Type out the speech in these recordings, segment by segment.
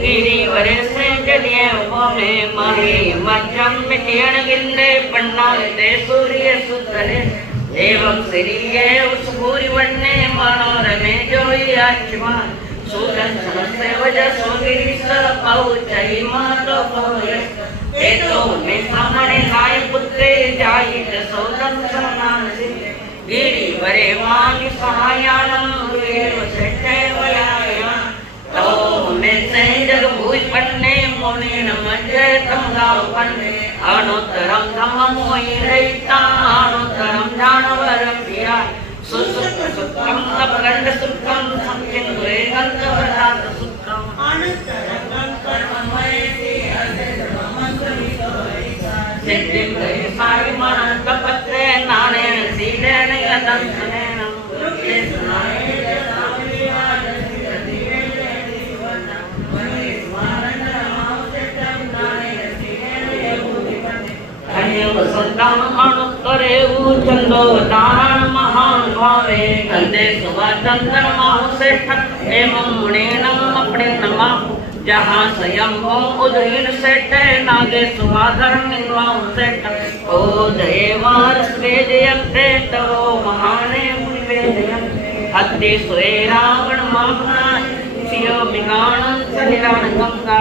गिरिवर से जलिए में मही मध्यम मिटियण गिंदे पंडाल दे सूर्य सुतरे एवं श्रीये उस भूरि वन्ने मनोरमे जोई आचमान सूरज समस्ते वजह सोगिरी स पहुंचई मातो पहुए एतो में सामने नाय पुत्रे जाई सोदन समान से गिरी वरे वाणी सहायानम वेव सेठे वलाया तो में से जग भूज पन्ने मोने नमजे तमगाव पन्ने अणुतरम धम्म मोई रहिता अणुतरम जानवर प्रिया सुसुख सुखम अपगंड सुखम संचिंद्रे गंधवरात सुखम अणुतरम कर्ममय से सिद्धि गए सारी मन कपत्रे नाने सीधे निगतन सुनेनम रुके सुनाए संतान अणुत्तरे चंदो दान महान भावे कंदे सुवा चंदन माहुश्रेष्ठ एवं मुनेनम अपने नमा जहाँ स्वयं हो उदयन सेठ नागे सुवाधर निवाहुश्रेष्ठ ओ देवार स्वेजयन्ते तवो महाने मुनिवेदयन्ते हत्ते स्वे रावण महाना सियो मिगान सनिरान गंगा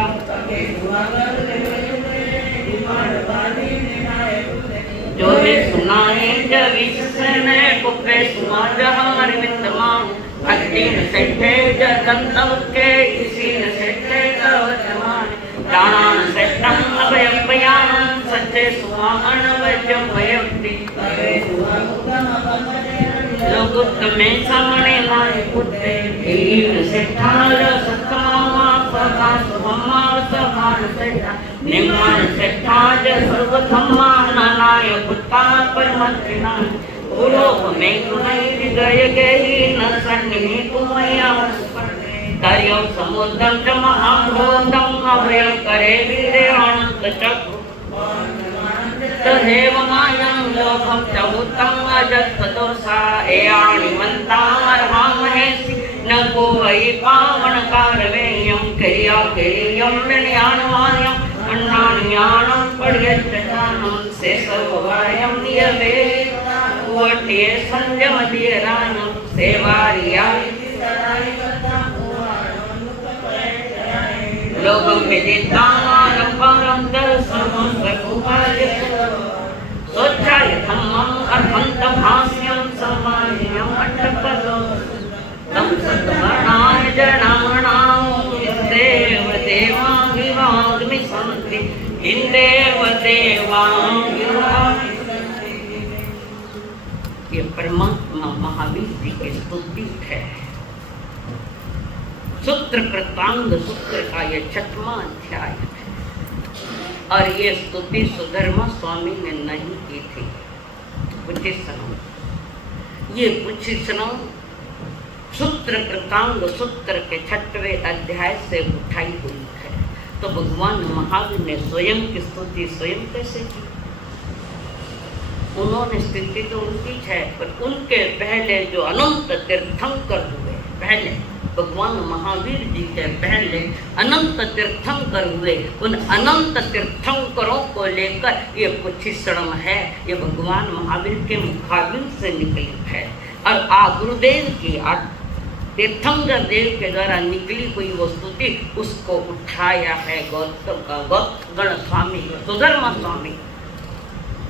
जो भी सुनाए जविस ने कुपे सुना जहार विद्मा अधीन सेठे जगंतव के इसी सेठे कवचमान दानान सेठम अभयपयान सच्चे सुहान वजम भयक्ति लोकुत में सामने लाए पुत्ते हीन सेठार सत्तमामा सदा सुहमा सभान सेठा निमान सेठाज सर्वधम्मा नानाय पुत्ता परमत्रिना उलोक में गुणै गय गई न सन्नि कुमया तर्यो समुद्रम च महाभोदम अभय करे वीरे अनंत चक्र तदेव मायं लोकं च उत्तम अजत्पदोषा एयाणि मन्तामर्हामहेसि न को वै पावन कारवेयं क्रिया क्रियं विज्ञानवायं अन्नान्यानं पड्यच्चानं शेषवायं नियमे वट्ये संयमधिरायं सेवारिया लोकं विदितानं परं दर्शनं सकुपाय सोच्चाय धम्मं अर्हन्त भाष्यं समान्यं अट्टपदो तं सद्वर्णाय जनानां देव देवाभिवाग्मि सन्ति हिन्देव देवाभिवाग्मि। ये परमात्मा महावीर जी की स्तुति है। सूत्र कृतांग सूत्र का ये 6वां अध्याय है और ये स्तुति सुधर्मा स्वामी ने नहीं की थी। पूछे सुनो, ये पूछे सुनो सूत्र कृतांग सूत्र के 6वें अध्याय से उठाई हुई है। तो भगवान महावीर ने स्वयं की स्तुति स्वयं कैसे की? उन्होंने स्थिति तो उनकी है, पर उनके पहले जो अनंत तीर्थंकर हुए, पहले भगवान महावीर जी के पहले अनंत तीर्थंकर हुए, उन अनंत तीर्थंकरों को लेकर ये पुच्छिशणम है। ये भगवान महावीर के मुखाबिल से निकली है और गुरुदेव की तीर्थंकर देव के द्वारा निकली हुई वो स्तुति उसको उठाया है गौतम स्वामी, सुधर्मा स्वामी।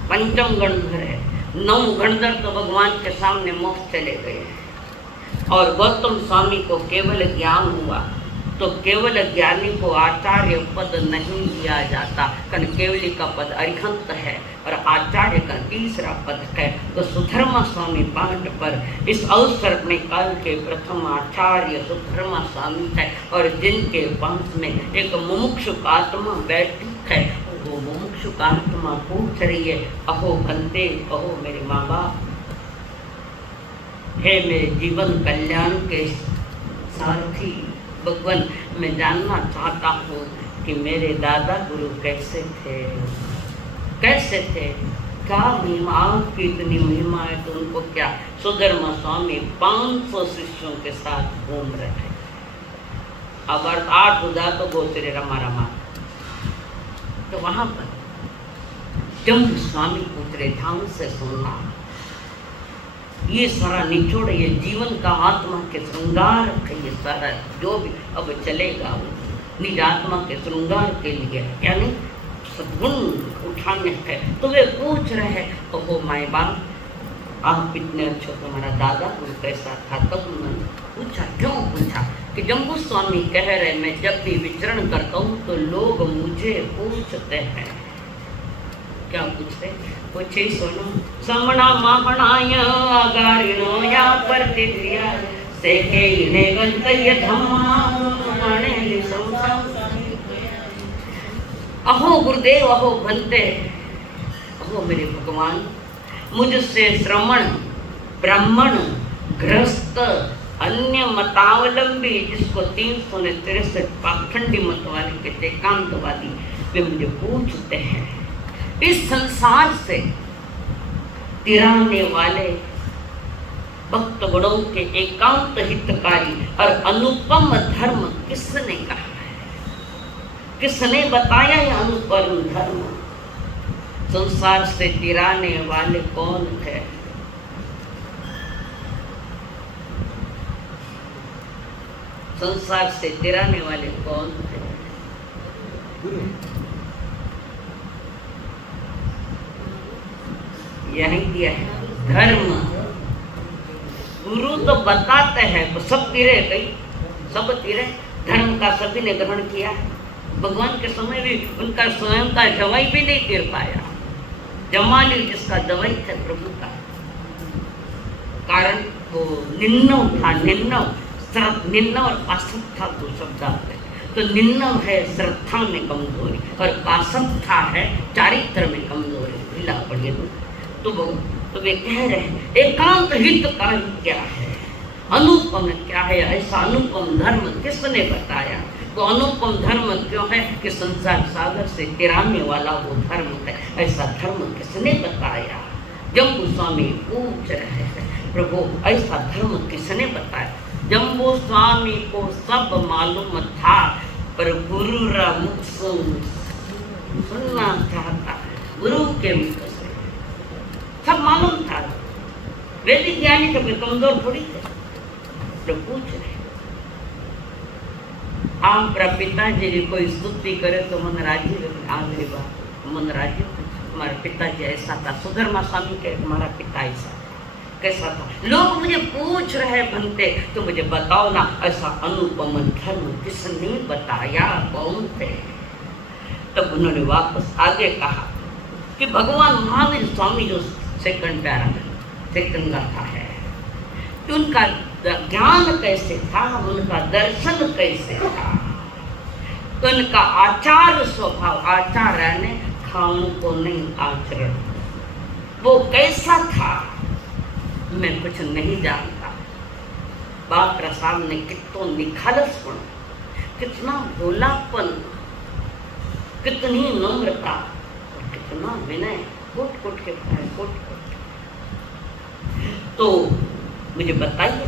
पंचम गणधर है, 9 गणधर तो भगवान के सामने मोक्ष चले गए और गौतम स्वामी को केवल ज्ञान हुआ। तो केवल ज्ञानी को आचार्य पद नहीं दिया जाता, कारण केवली का पद अरिहंत है और आचार्य का तीसरा पद है। तो सुधर्मा स्वामी पाठ पर इस अवसर में काल के प्रथम आचार्य सुधर्मा स्वामी है और जिनके पास में एक मुमुक्षु आत्मा बैठी है, वो मुमुक्षु आत्मा पूछ रही है, अहो बंदे, अहो मेरे माँ बाप, हे मेरे जीवन कल्याण के सारथी भगवान, मैं जानना चाहता हूँ कि मेरे दादा गुरु कैसे थे, कैसे थे, क्या महिमा, आपकी इतनी महिमा है तो उनको क्या। सुधर्मा स्वामी 500 शिष्यों के साथ घूम रहे, अब आठ हो जा तो गोचरे रमा रमा। तो वहां पर जम्बू स्वामी उतरे धाम से सुनना, ये सारा निचोड़, ये जीवन का आत्मा के श्रृंगार का ये सारा जो भी अब चलेगा वो निज आत्मा के श्रृंगार के लिए, यानी सद्गुण उठाने है। तो वे पूछ रहे ओहो माए बाप, आप इतने अच्छे, तुम्हारा दादा गुरु कैसा था? तब उन्होंने पूछा, क्यों पूछा? कि जम्बू स्वामी कह रहे मैं जब भी विचरण करता हूँ तो लोग मुझे पूछते हैं, क्या पूछते? पूछे सुनो, समणा मापणाय अगारिणो या प्रतिक्रिया से के ने गंतय धम्मा मणे संसार। अहो गुरुदेव, अहो भंते, अहो मेरे भगवान, मुझसे श्रमण ब्राह्मण गृहस्थ अन्य मतावलंबी, जिसको 363 पाखंडी मत वाले कहते एकांतवादी, वे मुझे पूछते हैं इस संसार से तिराने वाले भक्त गुणों के एकांत हितकारी और अनुपम धर्म किसने कहा है? किसने बताया है अनुपम धर्म? संसार से तिराने वाले कौन थे? संसार से तिराने वाले कौन थे? यही दिया है धर्म। गुरु तो बताते हैं तो सब तिरे गई, सब तिरे। धर्म का सभी ने ग्रहण किया। भगवान के समय भी उनका स्वयं का जवाई भी नहीं तिर पाया। जमाली जिसका दवाई था प्रभु का, कारण वो निन्नव था, निन्नव और आसक्ता दो शब्द आते हैं। तो निन्नव है श्रद्धा में कमजोरी और आसक्ता है चारित्र में कमजोरी। ढीला पड़िए तो वे कह रहे हैं एकांत हितकारी क्या है, अनुपम क्या है? ऐसा अनुपम धर्म किसने बताया? तो अनुपम धर्म क्यों है कि संसार सागर से तिराने वाला वो धर्म है। ऐसा धर्म किसने बताया? जम्बू स्वामी पूछ रहे हैं प्रभु ऐसा धर्म किसने बताया? जम्बू स्वामी को सब मालूम था, पर गुरु रा मुख सुनना चाहता। गुरु के मुख से सब मालूम था। वैदिक ज्ञानी कभी कमजोर थोड़ी थे। तो पूछ रहे आप पिताजी की कोई स्तुति करे तो मन राजी आखिरी बात मन राजी। हमारे पिताजी ऐसा था। सुधर्मा स्वामी के हमारा पिता ऐसा कैसा था? लोग मुझे पूछ रहे बनते तो मुझे बताओ ना, ऐसा अनुपम धर्म किसने बताया? कौन थे? तब उन्होंने वापस आगे कहा कि भगवान महावीर स्वामी जो सेकंड प्यारा सेकंड गाथा है, तो उनका ज्ञान कैसे था, उनका दर्शन कैसे था, तो उनका आचार स्वभाव, आचार यानी खान को नहीं आचरण, वो कैसा था मैं कुछ नहीं जानता। बाप प्रसाद ने कितना निखालसपन, कितना भोलापन, कितनी नम्रता और कितना विनय, कोट कोट के कोट। तो मुझे बताइए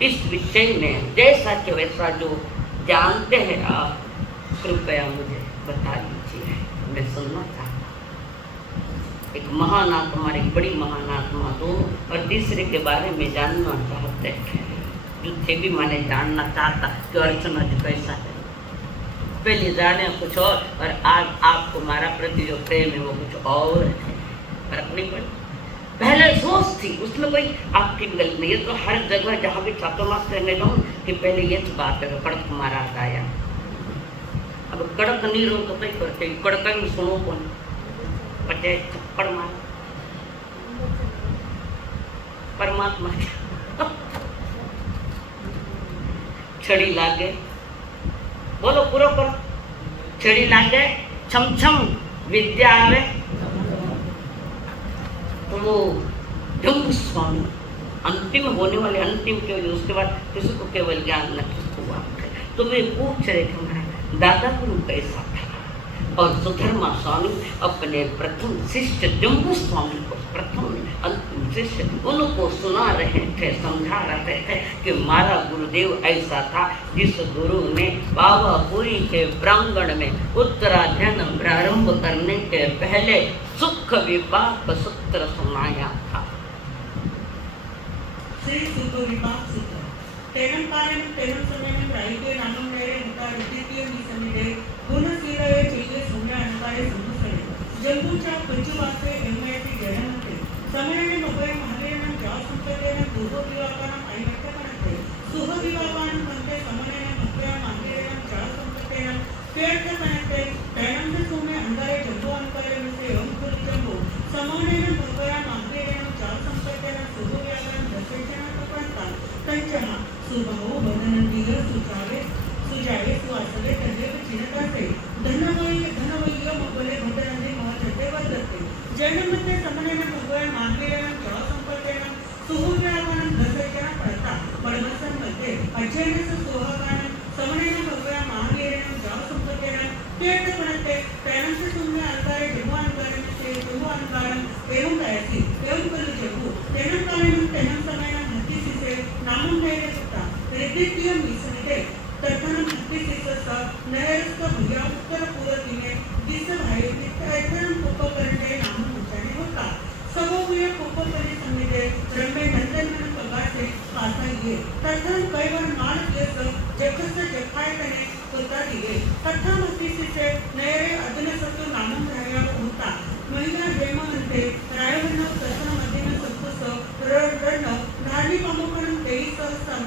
इस विषय में जैसा कि वैसा जो जानते हैं आप कृपया मुझे बता दीजिए, मैं सुनना चाहता। एक महान आत्मा, एक बड़ी महान आत्मा दोनों, और तीसरे के बारे में जानना चाहते हैं जो थे भी मैंने जानना चाहता कि अर्चना जी कैसा है। पहले जाने कुछ और आज आपको हमारा प्रति जो प्रेम है वो कुछ और है। फर्क नहीं पड़ा। पहले सोच थी उसमें कोई आपकी गलती नहीं है। तो हर जगह जहाँ भी छात्रावास रहने जाऊँ कि पहले ये तो बात है कड़क महाराज आया। अब कड़क नहीं रहो तो कहीं करते कड़क में सुनो कौन बचे थप्पड़ मार परमात्मा छड़ी लागे, बोलो पूरा करो, छड़ी लागे छम छम विद्या आवे। तो वो जम्बू स्वामी अंतिम होने वाले अंतिम केवल, उसके बाद किसी को केवल ज्ञान न हुआ। तो वे पूछ रहे थे हमारा दादा गुरु कैसा था? और सुधर्मा स्वामी अपने प्रथम शिष्य जम्बू स्वामी को, प्रथम अंतिम शिष्य, उनको सुना रहे थे, समझा रहे थे कि हमारा गुरुदेव ऐसा था जिस गुरु ने बाबापुरी के प्रांगण में उत्तराध्ययन प्रारंभ करने के पहले सुख विपाक सूत्र सुनाया था। श्री सुख विपाक सूत्र तेनं कारणं तेनं समयनं राइके नामं मेरे मुका द्वितीय निसमिदे गुणशीलये चैले सौम्य अनुकारे समुसरे जंबूच्या पंचवासे एमएटी जयनते समयने मगय महावीरनं ज्या संपदेनं दुर्गविवाकानं ऐमट्टकनते सुहविवाकानं म्हणते समयने मगय महावीरनं ज्या संपदेनं केळकनते तेनं सौम्य अनुकारे जंबू अनुकारे विसे अंकुल जंबू समयने मगय महावीरनं ज्या संपदेनं सुहविवाकानं दशेचना तपंता तंचहा सुभाव बदनंदिय सुचावे सुजावे सुवासले तदेव चिनतासे धनवय्य मगले भद्रांनी महत्ते वर्धते जैनमध्ये समनेने भगवान मानवीयनं ज्या संपत्तेनं सुहुव्यावानं दशेचना पडता पडमसांमध्ये अज्ञानस सोहागानं समनेने भगवान महावीरनं ज्या संपत्तेनं तीर्थपणते त्यानंतर तुम्ही अलकारे जेव्हा अलकारे जेव्हा अलकारण एवं गायची एवं करू जेव्हा तेनं कारणं तेनं समयनं हत्तीसिसे नामून नेले होता द्वितीय मिसनिते तथानं हत्तीसिससा नैरस्क भुया उत्तर पूर्वतीने दिस भाई ऐथनं कोपकरणे नामून उच्चाने होता सवभूय कोपकरणे समिते रम्मे नंदनन पगासे पासाइये तथानं कैवर माळ केस जखस जखायतने होता दिले तथा हत्तीसिसे नैरे अदनसत्व नामून राया होता महिला हेमंते रायवर्ण तथा मधीन सत्वस रण धारणी पामुखनं तेई सहसम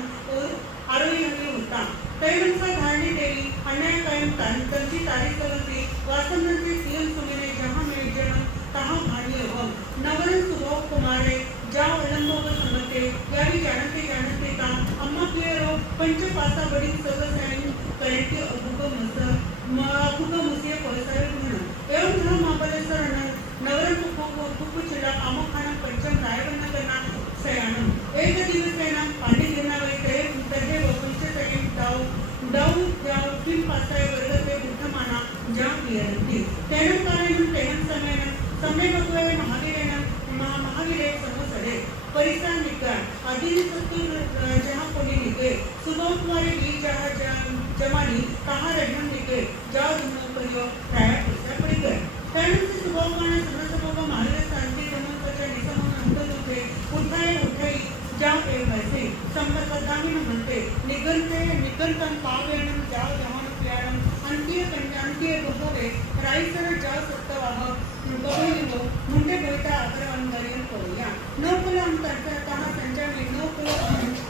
आरोही होता तैवंसा धारणी देवी अन्याय कायम तंची तारीख सवसी वासंती सीएम सुमिने जहां में जन्म तहां भाणी एवं नवरन सुभाव कुमारे जा अवलंबव संगते यावी जानते का अम्मा प्रियरो पंच पासा बड़ी सगसैन करेक्ट अभुग मुसिया कोळसावे म्हणून एवं धर्म महाबलेश्वर नवरन कुकुचिला आमोखाना पंचम रायवन्न करना सयानम एक दिवसेना पाणी गिरणावे तहे व पंचसैन डाव तीन पासाय वर्गते बुद्धमाना जा प्रियंती तेनं कारणं तेनं समय भगवे महावीरे समसरे परिसा निका आदिनी सत्तुर जहाँ कोली निके सुबह कुमारी ली जहाँ जमानी कहाँ रजन निके जा दुनो परियो प्राया परिसा पड़ी गए तेनं से सुबह कुमारी समसबों महावीर शांति धर्म कचा निसमन अंतर होते उठाई जा वैसे संपर्कदामी म्हणते निगंतन पावेणं जा जहान प्यारं अंतिय बहोरे राईसर जा सत्तवाह बहोलिवो मुंडे बोलता आकर अंगारियन कोया न कुलम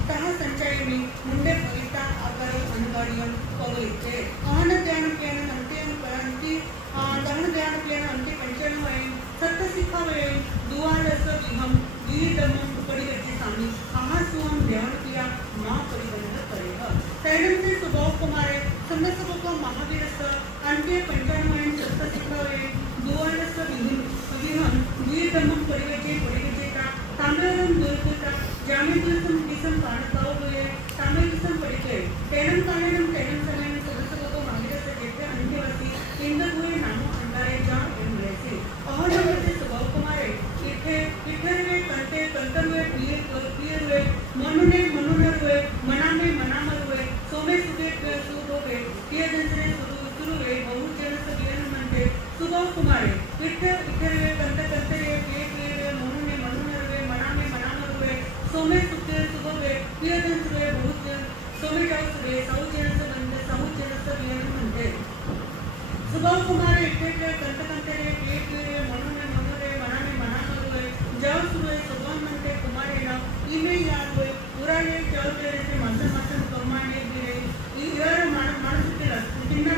तहा संचाई मी मुंडे बोलता आकर अंगारियन कोइते आहन ध्यान केन दहन ध्यान केन अंति पंचनवय सत्य सिखावे दुआरस विहम गीदमम पडिगति सामी आहासुम ध्यान किया मां परिबंध करेगा तैनं से सुभाव कुमारे समस्तको महावीरस अंत्य पंचनवय सत्य सिखावे दुआरस विहम गीदमम पडिगति का ताम्रम दुर्गता जामिदुसम दिसम पाणताव हुए तामिदुसम पडिके तेनं कारणं तेनं समयनं समस्तको महावीरस जेते अंत्यवासी इंद्रभुए नामो अंधारे जा एमलेसी अहनवते सुभाव कुमारे इथे कंतरवे प्रियवे मनुनरवे मनामरवे सोमे सुधोवे प्रियदंसने सुरुवे बहुजनस बियन म्हणते सुभाव कुमारे इथे कंतरे प्रियवे मनुनरवे मनामरवे सोमे सुधोवे प्रियदंसवे बहुजन सोमे जाऊसवे बहुजनस बियन म्हणते सुभाव कुमारे इथे कंतरे प्रियवे मनुनरे मनामरवे जाऊसवे सुभाव म्हणते कुमारेला इमे यावे उराले जाऊतेरे से मासन कमाने बिरे यार मानसुतेला किन्ना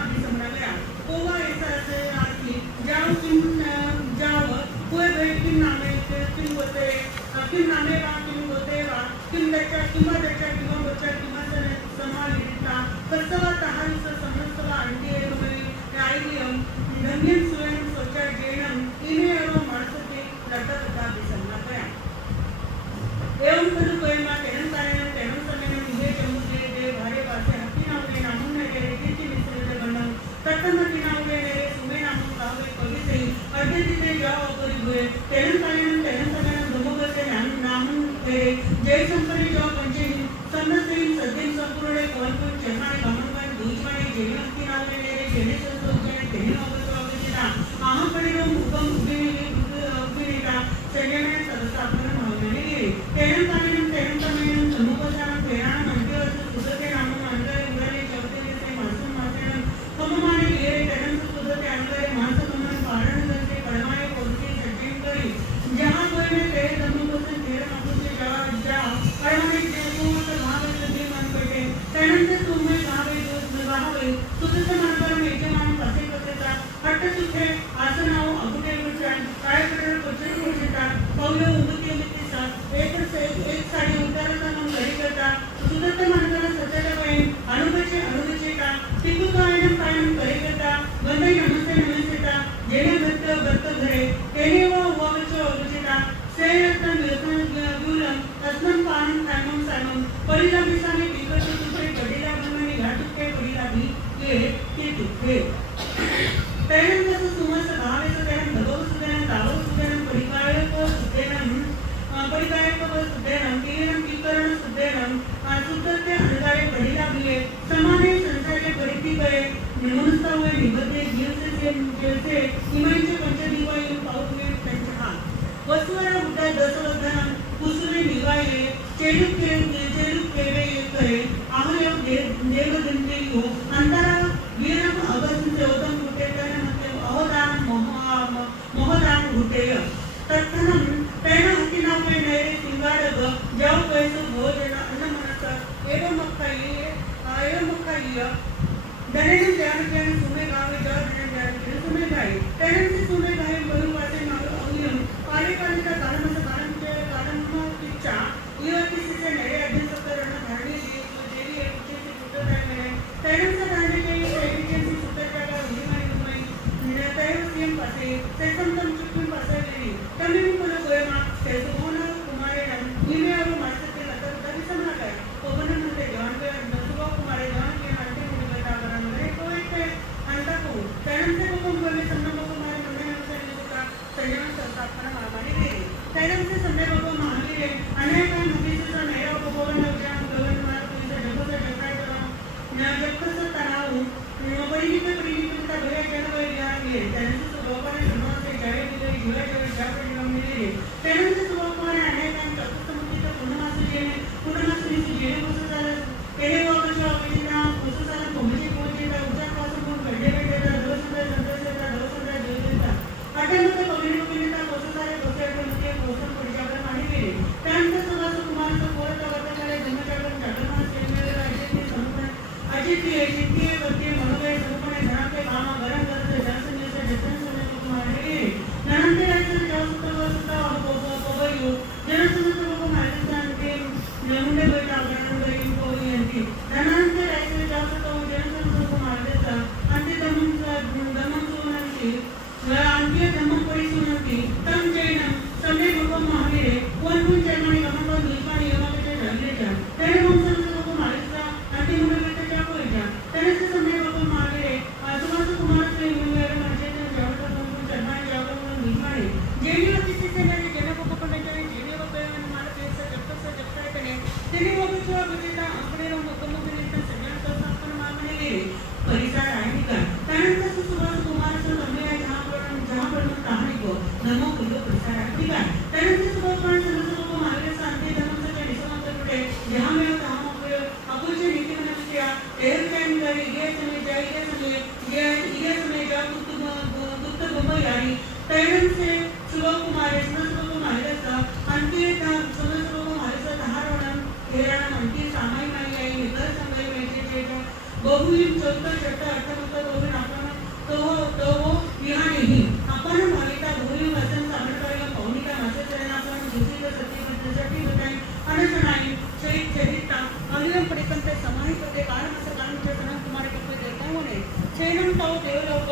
अभी समझा गया कोवा ऐसा ऐसे आती जाओ जाव कोई भाई किन नामे वा किम दच्चा किमा बच्चा समालिता कसवा तहारिस समस्तवा अंडी एवं राइलियम धन्यन सुयन सोचा जैनम इने एवं मानसुते लता बिसन्ना गया एवं कदु कोयमा तेनं कारणं तेनं समयनं निहे जमुदे दे भारे वासे हत्ती नावले नामुन ने रीति मिश्रित गणं ततन जेने नावे नेरे जेने संतोषने तेने अवगतिता अहंपरिणो मुखम उभिनेता सैन्यने सदस्थापन भावनेने गेले तेनं तमेनं समुपसानं प्रेरणा मंत्रिवस्तु सुदते नामं अंतरे उडाले जगते से मासुम मासेनं कममाने गेले तेनं सुदते अंतरे मास कमन पारण करते परमाय कोणती सज्जन करी जहां कोई ने तेरे धम्मोपसन तेरे नामसे जा परमाने जेतुमत भावे सदी मन करते तेनं से तुम्हें भावे भावे सुदते मनपर यजमान कसे कसेता हट्ट सुखे आसनाओ अगुटे विचार काय करर पचन होता पौले उगती मित्तिसा एक साडी उतारता मन घरी करता सुदते मनपर सचल वैन अणुबचे का तिकु कायन कायन करी करता वंदे नमस्तेता जेने भक्त घरे तेने व उवावचो अवचिता सेयत्न व्यूलम तस्मन पानं कायमं सायमं परिला बिसाने बिकट तुपरे पडिला बनवणे घाटुके पडिला भी ये ते तुपरे तेनं तस सुमस भावे सुदेनं भगव सुदेनं दाव सुदेनं परिकायक सुदेनं तीरनं विकरण सुदेनं सुदते अंगारे पडिला भी समाने संसारे परिती गए मनुष्य हुए निबद्धे जीव से जैसे इमांचे पंचदिवायु पाऊले त्यांचे हात वसुवर उठा दसवधनं कुसुमे निवायले चेलुक केवे करे आहयो देवदंते यो अंतरा वीरम अगसन देवदम उठे त्याने म्हणते अहोदान मोहदान उठेय तत्क्षणम तेना हतिना पे नैरे सिंगाडग जाऊ पैसो भोजन अन्न मनसा एवं मक्काई दनेनं ज्ञान सुमे गावे जा ज्ञान सुमे गाय तेनं से सुमे गाय बलु वासे नालो अवयम कालिका कालम पिच्चा युवती से नरे अध्ययन करण धारणी देवी उच्चे से पुत्र में तेनं से धारणी के एफिशिएंसी पुत्र का उदिमाई तैव सीएम पासे सेसंतम चुक्कुन पासे लेनी तमिल कुल गोयमा सेसुमोना कुमारे नम इमे और मास्टर के लतर तभी समझ गए ओबन मुझे जान पे नसुबा कुमारे जान के अंते मुझे बता करन नहीं कोई के अंता को तेनं से को बोले सन्नम कुमारे मुझे हमसे निसुका संयम संस्थापन मामानी दे तेनं से समय को महानी रे अनेक नदी से नया को बोलन जान गवन मार पुलिस जगह से जगह करा जब से तनाव परिणी का भया जन भय ज्ञान ये तेनं से सुबह ने से जाए दिले जुला जब जाकर नियम मिले तेनं से सुबह को अनेक चतुर्थमुखी तो पुनमासुरी से जेने को साला तेरे को जो अविना को साला कोमजी कोजेता उचा पासून कोण गड्डे दोसंदा जोईता अटनते कम्युनिटीता को सारे कोसे कोणते कोसन पडिजावर मानी गेले त्यानंतर सुभाष कुमारचा कोर्ट वर्तकाले जन्मजागरण जागरण सेनेला राज्याचे संपूर्ण अजितीय वरती मनोगय संपूर्ण घराचे काम गरम करते जनसंघाचे जतन समय कुमार हे नंतर राज्याचे जावसुता पोबयो जनसंघाचे लोक माहितीचे मुंडे बैठा गणगई पोयंती नंतर राज्याचे जावसुता जनसंघाचे माहितीचा अंते दमन सुनंती अंत्य दमन परिसुनंती तम जैनम समय भगवान महावीरे कोण जैनाने गमन दुष्पाणी योगाचे धरलेच्या तेने वंशाचे लोक माहितीचा अंते मुंडे बैठाच्या पोयच्या तेने समय भगवान महावीरे आजूबाजू कुमारचे मुंडे म्हणजे जावटा कोण जन्माने जावटा दुष्पाणी जेने अतिशय सेनाने जनकोपकंडाचे जेने वगैरे मार पेसा जगताय कने तेने वगैरे वगैरे आपले मुकमुकने सगळ्या संस्थापन मागणे गेले परिसर आहे का त्यानंतर सुभाष कुमारचा लंबे जहां पर कहानी को नमो कुलो परिसर आहे का त्यानंतर सुभाष कुमार को मार्ग शांति धर्मचे निसमांत टुटे जहां में तहां अपुचे नीति मनस्या एहर टाइम करी ये समय जा गुप्त गंभ यारी तैरन से सुभाष कुमार मार्गचा अंतिम सुभाष कुमारचा धारणा हेराणा अंतिम सामायिक नाही आहे निकर संगय वेचे बहुलिंग चौथा छठा अठ्ठावन्न दोन आपण तो विहानेही आपण भाविता बहुलिंग वचन सामर्थ्य पौनिका मासेचरण आपण दुसरी सत्य बताई अनसनाई चरिता अलियम परिकंते समाहित होते कारण असं कारणचे सनम कुमार कपे देता होणे चैनम ताव देवलोक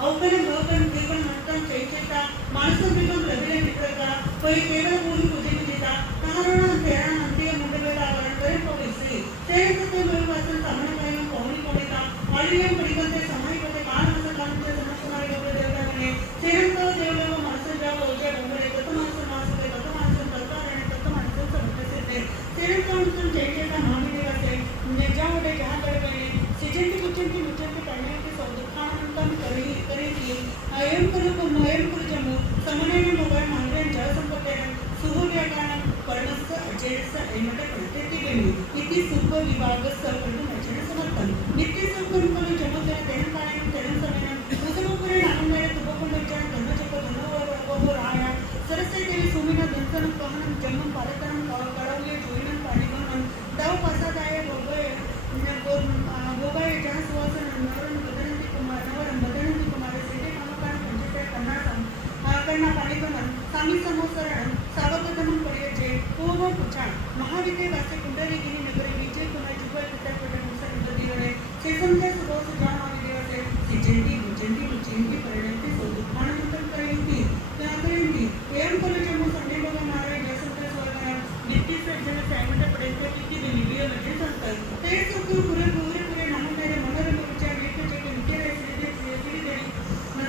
औकन केवळ म्हणतात चैचेता माणसं बिगम लगे मित्रता पै केवळ बोली पूजे देता कारण तेरा अंतिम मुंडवेला आवरण करे पवित्री ते वाचन सामान्य काय पौनी कोणीता अलियम परिकंते समाहित होते कारण असं कारणचे सनम कुमार कपे देता होणे चैनम ताव देवलोक माणसं ज्या ओळखे डोंगरे तत माणसं चैनम ताव जैचेता महाविदेवाचे ज्या होते जहाकडे विभागस्य वचन समर्थन नित्य संकल्पने जमते तेन कायम तेन समयन उदमुपुरे नामने तुबकोंड विचार धन जप धन वो राया सरसे देवी सुमिना दंसन कहन जन्म पालतन करवले जोइनन पाणिगमन दाव पासादाय गोगाय जन सुवासन नवरन बदनंती कुमार नवरन बदनंती कुमार सेते कामकान पंचते कन्ना पाणिगमन सामी समोसरण सावकतमन परियजे पूर्व पुछाण महाविद्य वासे कुंडलीगिनी नगरी विजय कुमार जुगल पिता मुसा नदीवरे सेसंजय सुबोस जान विदेवसे सिजेंदी मुजेंदी परिणति सोदुखानंतर करेंती त्याकरेंती एवं कॉलेजमु संडे बघा मारे जयशंकर स्वर्गाला नित्य सज्जन सायमटे पडेंते किती दिनिविय मध्ये संत ते सुखू पुरे नामनारे मनोरम विचार एक जग नित्य रेसिडे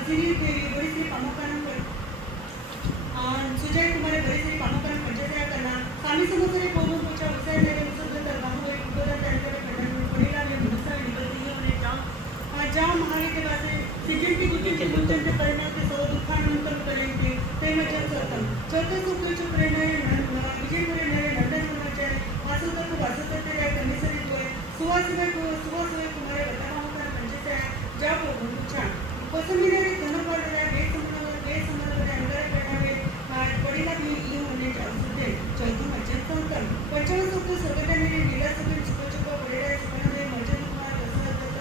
सिरी देवी बरीसी कामकान सुजय कुमार बरीसी कामकान पंचायत करना सामी समोसरे पूर्व पूछा विषय मेरे मुसद्दत बाहुए कुबरा त्यांकडे पडला मनसा निगतीय होणे जा महाविद्य वासे सिजेंती गुंजनते परिणाते सो दुःखानंतर करेंते ते मजन करतम चौथे सुखचे प्रेरणाए विजयपुरे नरे नंदन समाचार वासुदत्त रे कमिसरी तोय सुवासिवे कुमार बतामाकर पंचायत जा पूछा पसंदीदा धनपालरा गे समनवर अंगार करणारे पडीला मी होणे जाऊदे चौथी मजन संतम वचन सुख सगळ्यांनी दिला सगळे चुक पडले सुपनदे मजन कुमार रसरता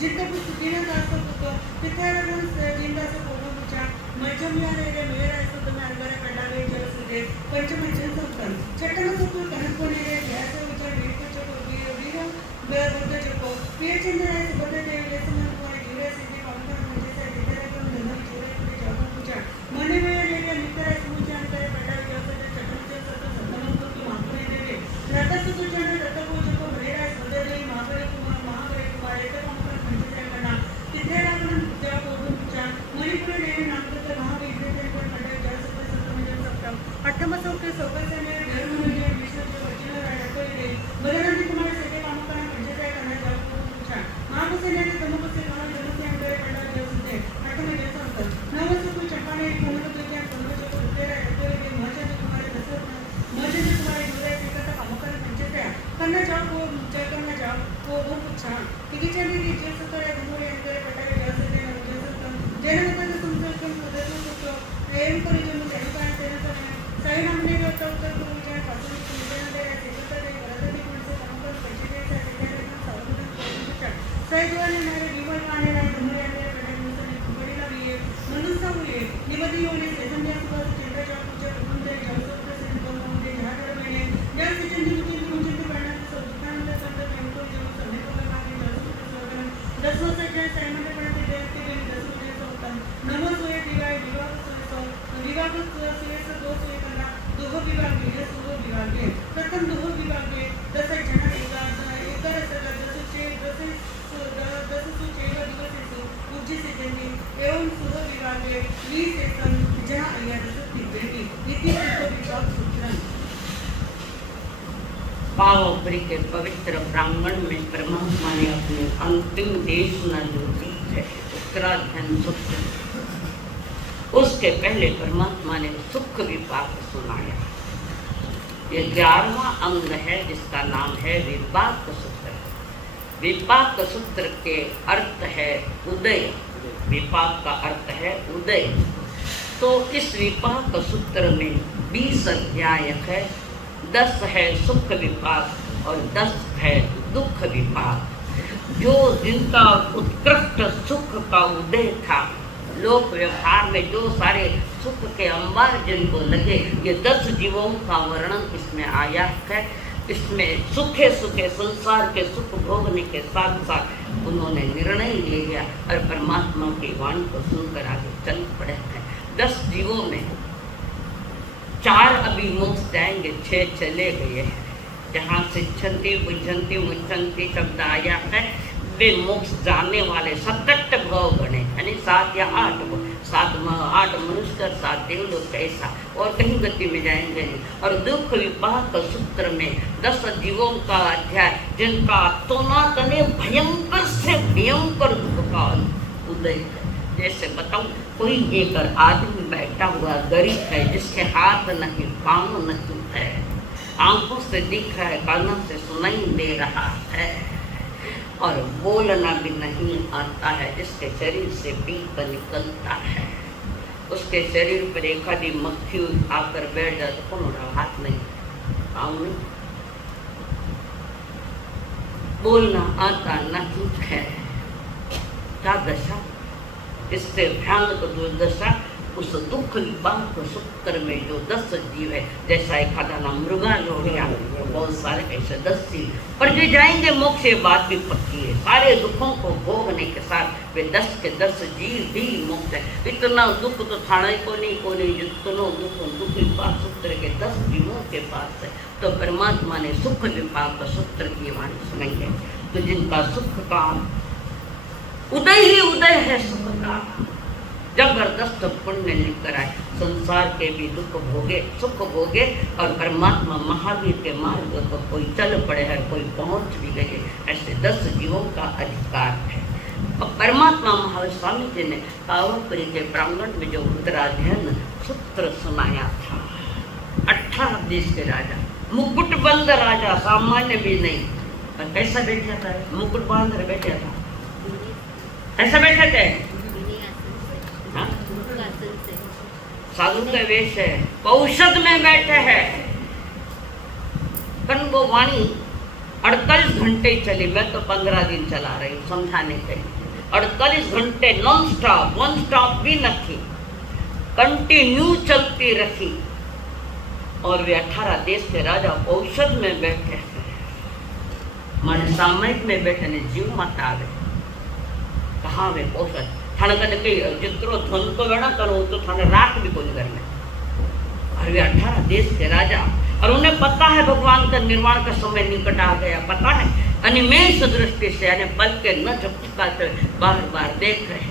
जिद्द पुस्तकीने जास्त होतो तिथे लागून दिनदास पूर्ण पूजा मध्यमिया रे मेरा असतो तुम्ही अंगार करणारे जलसुदे पंचमजन संतम छठन सुख कनकोने रे व्यास विचार वीरचको वीर बुद्ध चको पियचंद्र आहे सुबोध देवी लेसन कुमार जीवे सिद्धी कामकान म्हणजे विद्यार्थी धन जीवे पुढे जाऊन पूजा मने वेळे रे मित्र सुमुचे अंतरे पडला व्यवस्था छठनचे सत संतमन की मागणे देवे रथ सुजन रथ पूजको मेरा सुबोध महाबळे कुमार येते कामकान पंचायत करना तिथे लागून देवा पूर्ण पूजा मणिपुर देवी नामदत्त महाविद्यालय पण पडले जलसुद्ध संतमजन सप्तम अठ्ठम सौके सौकसने धर्मने विष्णूचे वचन राखले बदनंती कुमार सेते कामकान पंचायत करना देवा पूर्ण पूजा महाकुसेने तमकुसे काल जमते अंतरे पडला जलसुद्ध अठ्ठम जलसंत नवसुख चंपाने कोणकोच्या कोणकोच्या उत्तरे राखले महचंद कुमार दसरथ महचंद कुमार जुलै एकता कामकान पंचायत करना जाओ वो पूछा तिकीच्या निधी जलसुद्ध धनुरे अंतरे पडले जलसुद्ध जलसंत जनगत संसर्गम सदस्य एवं कॉलेजमु जनकान तेनचा साई नामने उत्तर विचार पासून विजयनगर सेक्रेटरी वरदनी कुणसे कामकान पंचायत विद्यार्थी सावधन पूछा सैद्वाने नारे विमल पाणे राय धनुरे अंतरे पडले मुसने कुबडीला विये मनुष्य हुए निवदी होने सेसंजय सुभाष चंद्रजा पूजा कुंदे जलसुद्ध सिंधु मुंडे झाडर मेले जल सिचंदी मुंजिंदी पाण्यात दुकानंद संत नेमको जम सने पगमाने जलसुद्ध स्वर्गन दसवा सज्जन सायमने पडते देवते गेली दसवे संतम नमो सोये विभाग सुयस दो सोये करना दोह विभाग है सुह विभाग है प्रथम दोह विभाग है 10 जन एका रसका 10 सुचे दिवस पूज्य से जनी एवं सुह विभाग है 20 एकम जहां आया 10 दिव्यनी इति सुह विभाग सूत्रम पावोपरी के पवित्र ब्राह्मण में परमात्मा ने अपने अंतिम देशना जो दी है उत्तराधन सूत्र उसके पहले परमात्मा ने सुख विपाक सुनाया। ये 11वां अंग है जिसका नाम है विपाक सूत्र। विपाक सूत्र के अर्थ है उदय। विपाक का अर्थ है उदय। तो इस विपाक सूत्र में 20 अध्याय है। 10 है सुख विपाक और 10 है दुख विपाक। जो जिनका उत्कृष्ट सुख का उदय था, लोक व्यवहार में जो सारे सुख के अंबार जिनको लगे, ये 10 जीवों का वर्णन इसमें आया है। इसमें सुखे सुखे संसार के सुख भोगने के साथ साथ उन्होंने निर्णय ले लिया और परमात्मा की वाणी को सुनकर आगे चल पड़े हैं। 10 जीवों में 4 अभी मोक्ष जाएंगे, 6 चले गए हैं। जहाँ से छंती बुझंती मुझंती शब्द आया है, वे मोक्ष जाने वाले 7 भाव बने, यानी 7 या 8 8 मनुष्य 7 देवलोक ऐसा, और कहीं गति में जाएंगे नहीं। और दुख विपाक सूत्र में 10 जीवों का अध्याय, जिनका तोनातने भयंकर से भयंकर दुख का उदय है। जैसे बताऊं, कोई एक आदमी बैठा हुआ गरीब है, जिसके हाथ नहीं पांव नहीं है, आंखों से दिख रहा है, कानों से सुनाई दे रहा है, और बोलना भी नहीं आता है। जिसके शरीर से पीप निकलता है, उसके शरीर पर एक आधी मक्खी आकर बैठ जाए तो कौन उड़ा? हाथ नहीं, पाँव नहीं, बोलना आता नहीं है। क्या दशा? इससे भयानक दुर्दशा उस दुख विपाक सूत्र में जो 10 जीव है, जैसा एक आधा नाम मृगा लोहिया, बहुत सारे ऐसे 10 जीव, पर जो जाएंगे मोक्ष, ये बात भी पक्की है। सारे दुखों को भोगने के साथ वे 10 के 10 जीव भी मोक्ष है। इतना दुख तो थाना को नहीं जितनो दुख विपाक सूत्र के 10 जीवों के पास है। तो परमात्मा ने सुख विपाक सूत्र की वाणी सुनाई है। तो जिनका सुख का उदय ही उदय है, सुख का जबरदस्त पुण्य लेकर आए, संसार के भी दुख भोगे, सुख भोगे, और परमात्मा महावीर के मार्ग को कोई चल पड़े है, कोई पहुंच भी गए, ऐसे 10 जीवों का अधिकार है। और परमात्मा महावीर स्वामी जी ने पावनपुरी के प्रांगण में जो उत्तराध्ययन सूत्र सुनाया था, 18 देश के राजा, मुकुटबंद राजा, सामान्य भी नहीं, पर कैसा बैठा था? मुकुट बांध कर बैठा था, ऐसा बैठे थे, साधु का वेश है, औषध में बैठे हैं। कन वो वाणी 48 घंटे चली, मैं तो 15 दिन चला रही हूँ समझाने के लिए। 48 घंटे नॉन स्टॉप, वन स्टॉप भी न थी, कंटिन्यू चलती रही। और वे 18 देश के राजा औषध में बैठे हैं, माने सामयिक में बैठे ने जीव मत आवे। कहाँ वे औषध थाने जितरो धन को वेणा करो तो थाने राख भी कोई करने। और वे 18 देश के राजा, और उन्हें पता है भगवान का निर्माण का समय निकट आ गया, पता है, अनिमेष दृष्टि से यानी पल के न झपकाते बार बार देख रहे।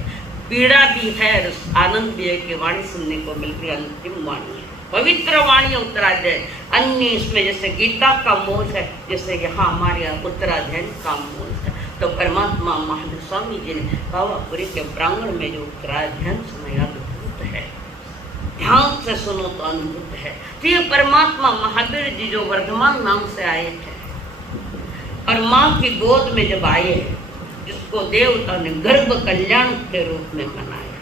पीड़ा भी है, आनंद भी है कि वाणी सुनने को मिल रही, अंतिम वाणी है, पवित्र वाणी उत्तराध्याय। अन्य इसमें जैसे गीता का मोल है, जैसे यहाँ हमारे उत्तराध्ययन का मोल है। तो परमात्मा महावीर स्वामी जी ने पावापुरी के प्रांगण में जो उत्तराध्ययन सुनाया, अद्भुत है, ध्यान से सुनो तो अद्भुत है। तो ये परमात्मा महावीर जी जो वर्धमान नाम से आए थे, और माँ की गोद में जब आए, जिसको देवता ने गर्भ कल्याण के रूप में मनाया,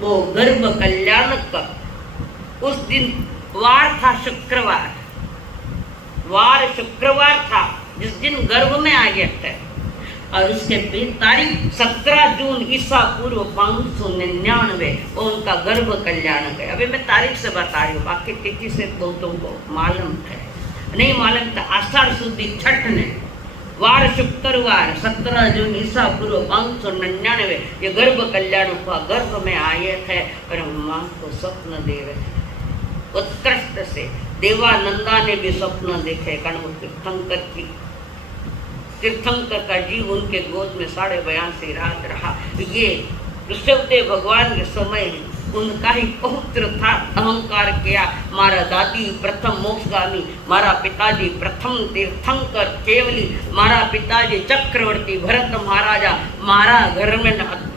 वो गर्भ कल्याण का उस दिन वार था, शुक्रवार, वार शुक्रवार था, जिस दिन गर्भ में आ गए थे। और उसके तारीख 17 जून ईसा पूर्व 599 वो उनका गर्भ कल्याण गया। अभी मैं तारीख से बता रही हूँ, बाकी तिथि से बहुतों को मालूम है, नहीं मालूम था। आषाढ़ शुद्धि छठ ने वार शुक्रवार 17 जून ईसा पूर्व 599 ये गर्भ कल्याण हुआ। गर्भ में आए थे और माँ को स्वप्न दे रहे उत्कृष्ट से। देवानंदा ने भी स्वप्न देखे, कारण वो तीर्थंकर की, तीर्थंकर का जीव उनके गोद में 82.5 रात रहा। ये ऋषभदेव भगवान के समय उनका ही पौत्र था। अहंकार किया, मारा दादी प्रथम मोक्षगामी, मारा पिताजी प्रथम तीर्थंकर केवली, मारा पिताजी चक्रवर्ती भरत महाराजा, मारा घर में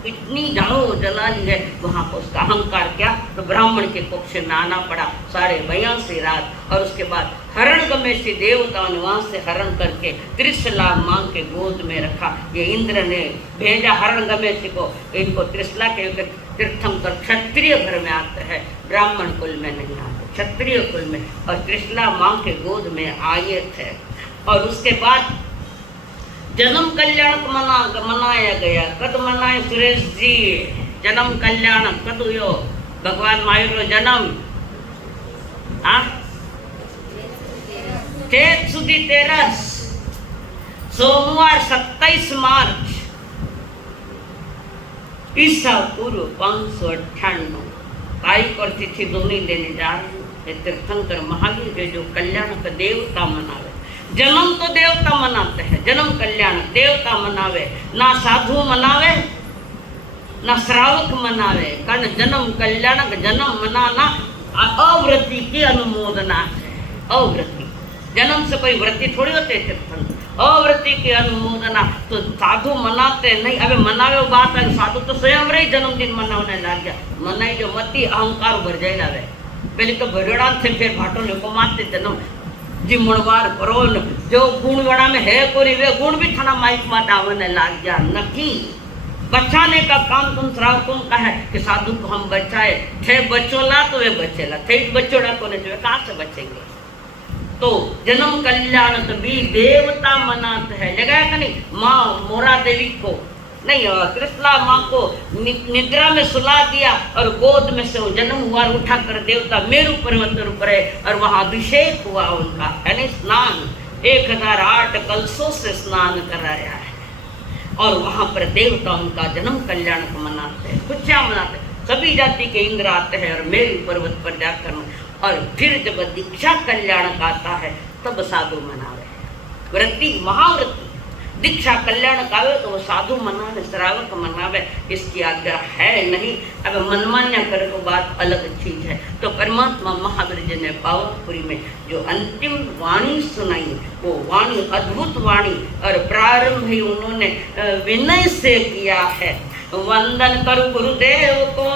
इतनी जाओ जलाली है। वहाँ पर उसका अहंकार किया तो ब्राह्मण के कुक्ष में आना पड़ा 82.5 रात। और उसके बाद हरण गमेशी देवताओं ने वहाँ से हरण करके त्रिशला माँ के गोद में रखा। ये इंद्र ने भेजा हरण गमेशी को, इनको त्रिशला के तीर्थंकर क्षत्रिय घर में आते हैं, ब्राह्मण कुल में नहीं आते, क्षत्रिय कुल में। और त्रिशला माँ के गोद में आए थे। और उसके बाद जन्म कल्याण मनाया गया। कद मनाए सुरेश जी जन्म कल्याण? कद हुयो भगवान महावीर जन्म? चेत सुधी 13 सोमवार 27 मार्च ईसा पूर्व 598 तारीख और तिथि दोनों लेने जा रहे हैं। तीर्थंकर महावीर के जो कल्याण का देवता मनावे, जन्म तो देवता मनाते हैं, जन्म कल्याण देवता मनावे, ना साधु मनावे ना श्रावक मनावे। कारण जन्म कल्याण जन्म मनाना अव्रति की अनुमोदना है। अव्रति जन्म से कोई व्रति थोड़ी होते तीर्थंकर, अव्रति की अनुमोदना तो साधु मनाते नहीं। अबे मनावे वो बात है, साधु तो स्वयं रही जन्मदिन मनाने लग गया। मनाई जो मती अहंकार भर जाए लावे, पहले तो भरेड़ा थे, फिर भाटों को मारते जन्म जी मुणवार करो न जो गुणवड़ा में है कोई वे गुण भी थाना माइक में दावने लाग गया नहीं। बचाने का काम तुम श्रावकों का है कि साधु को हम बचाए थे बचोला तो वे बचेला थे बचोड़ा को नहीं कहाँ से बचेंगे। तो जन्म कल्याण तो भी देवता मनाते हैं जगह का नहीं। माँ मोरा देवी को नहीं कृष्णा माँ को निद्रा में सुला दिया और गोद में से वो जन्म हुआ उठा कर देवता मेरु पर्वत पर है और वहां अभिषेक हुआ उनका यानी स्नान 1008 कलशों से स्नान कराया है और वहां पर देवता उनका जन्म कल्याण को मनाते हैं खुशियां मनाते हैं। सभी जाति के इंद्र आते हैं और मेरु पर्वत पर जाकर और फिर जब दीक्षा कल्याण का आता है तब साधु मनावे व्रती महाव्रती दीक्षा कल्याण कावे तो वो साधु मनावे श्रावक मनावे इसकी आज्ञा है नहीं। अब मनमान्य करे तो बात अलग चीज है। तो परमात्मा महावीर जी ने पावनपुरी में जो अंतिम वाणी सुनाई वो वाणी अद्भुत वाणी और प्रारंभ ही उन्होंने विनय से किया है। वंदन करो गुरुदेव को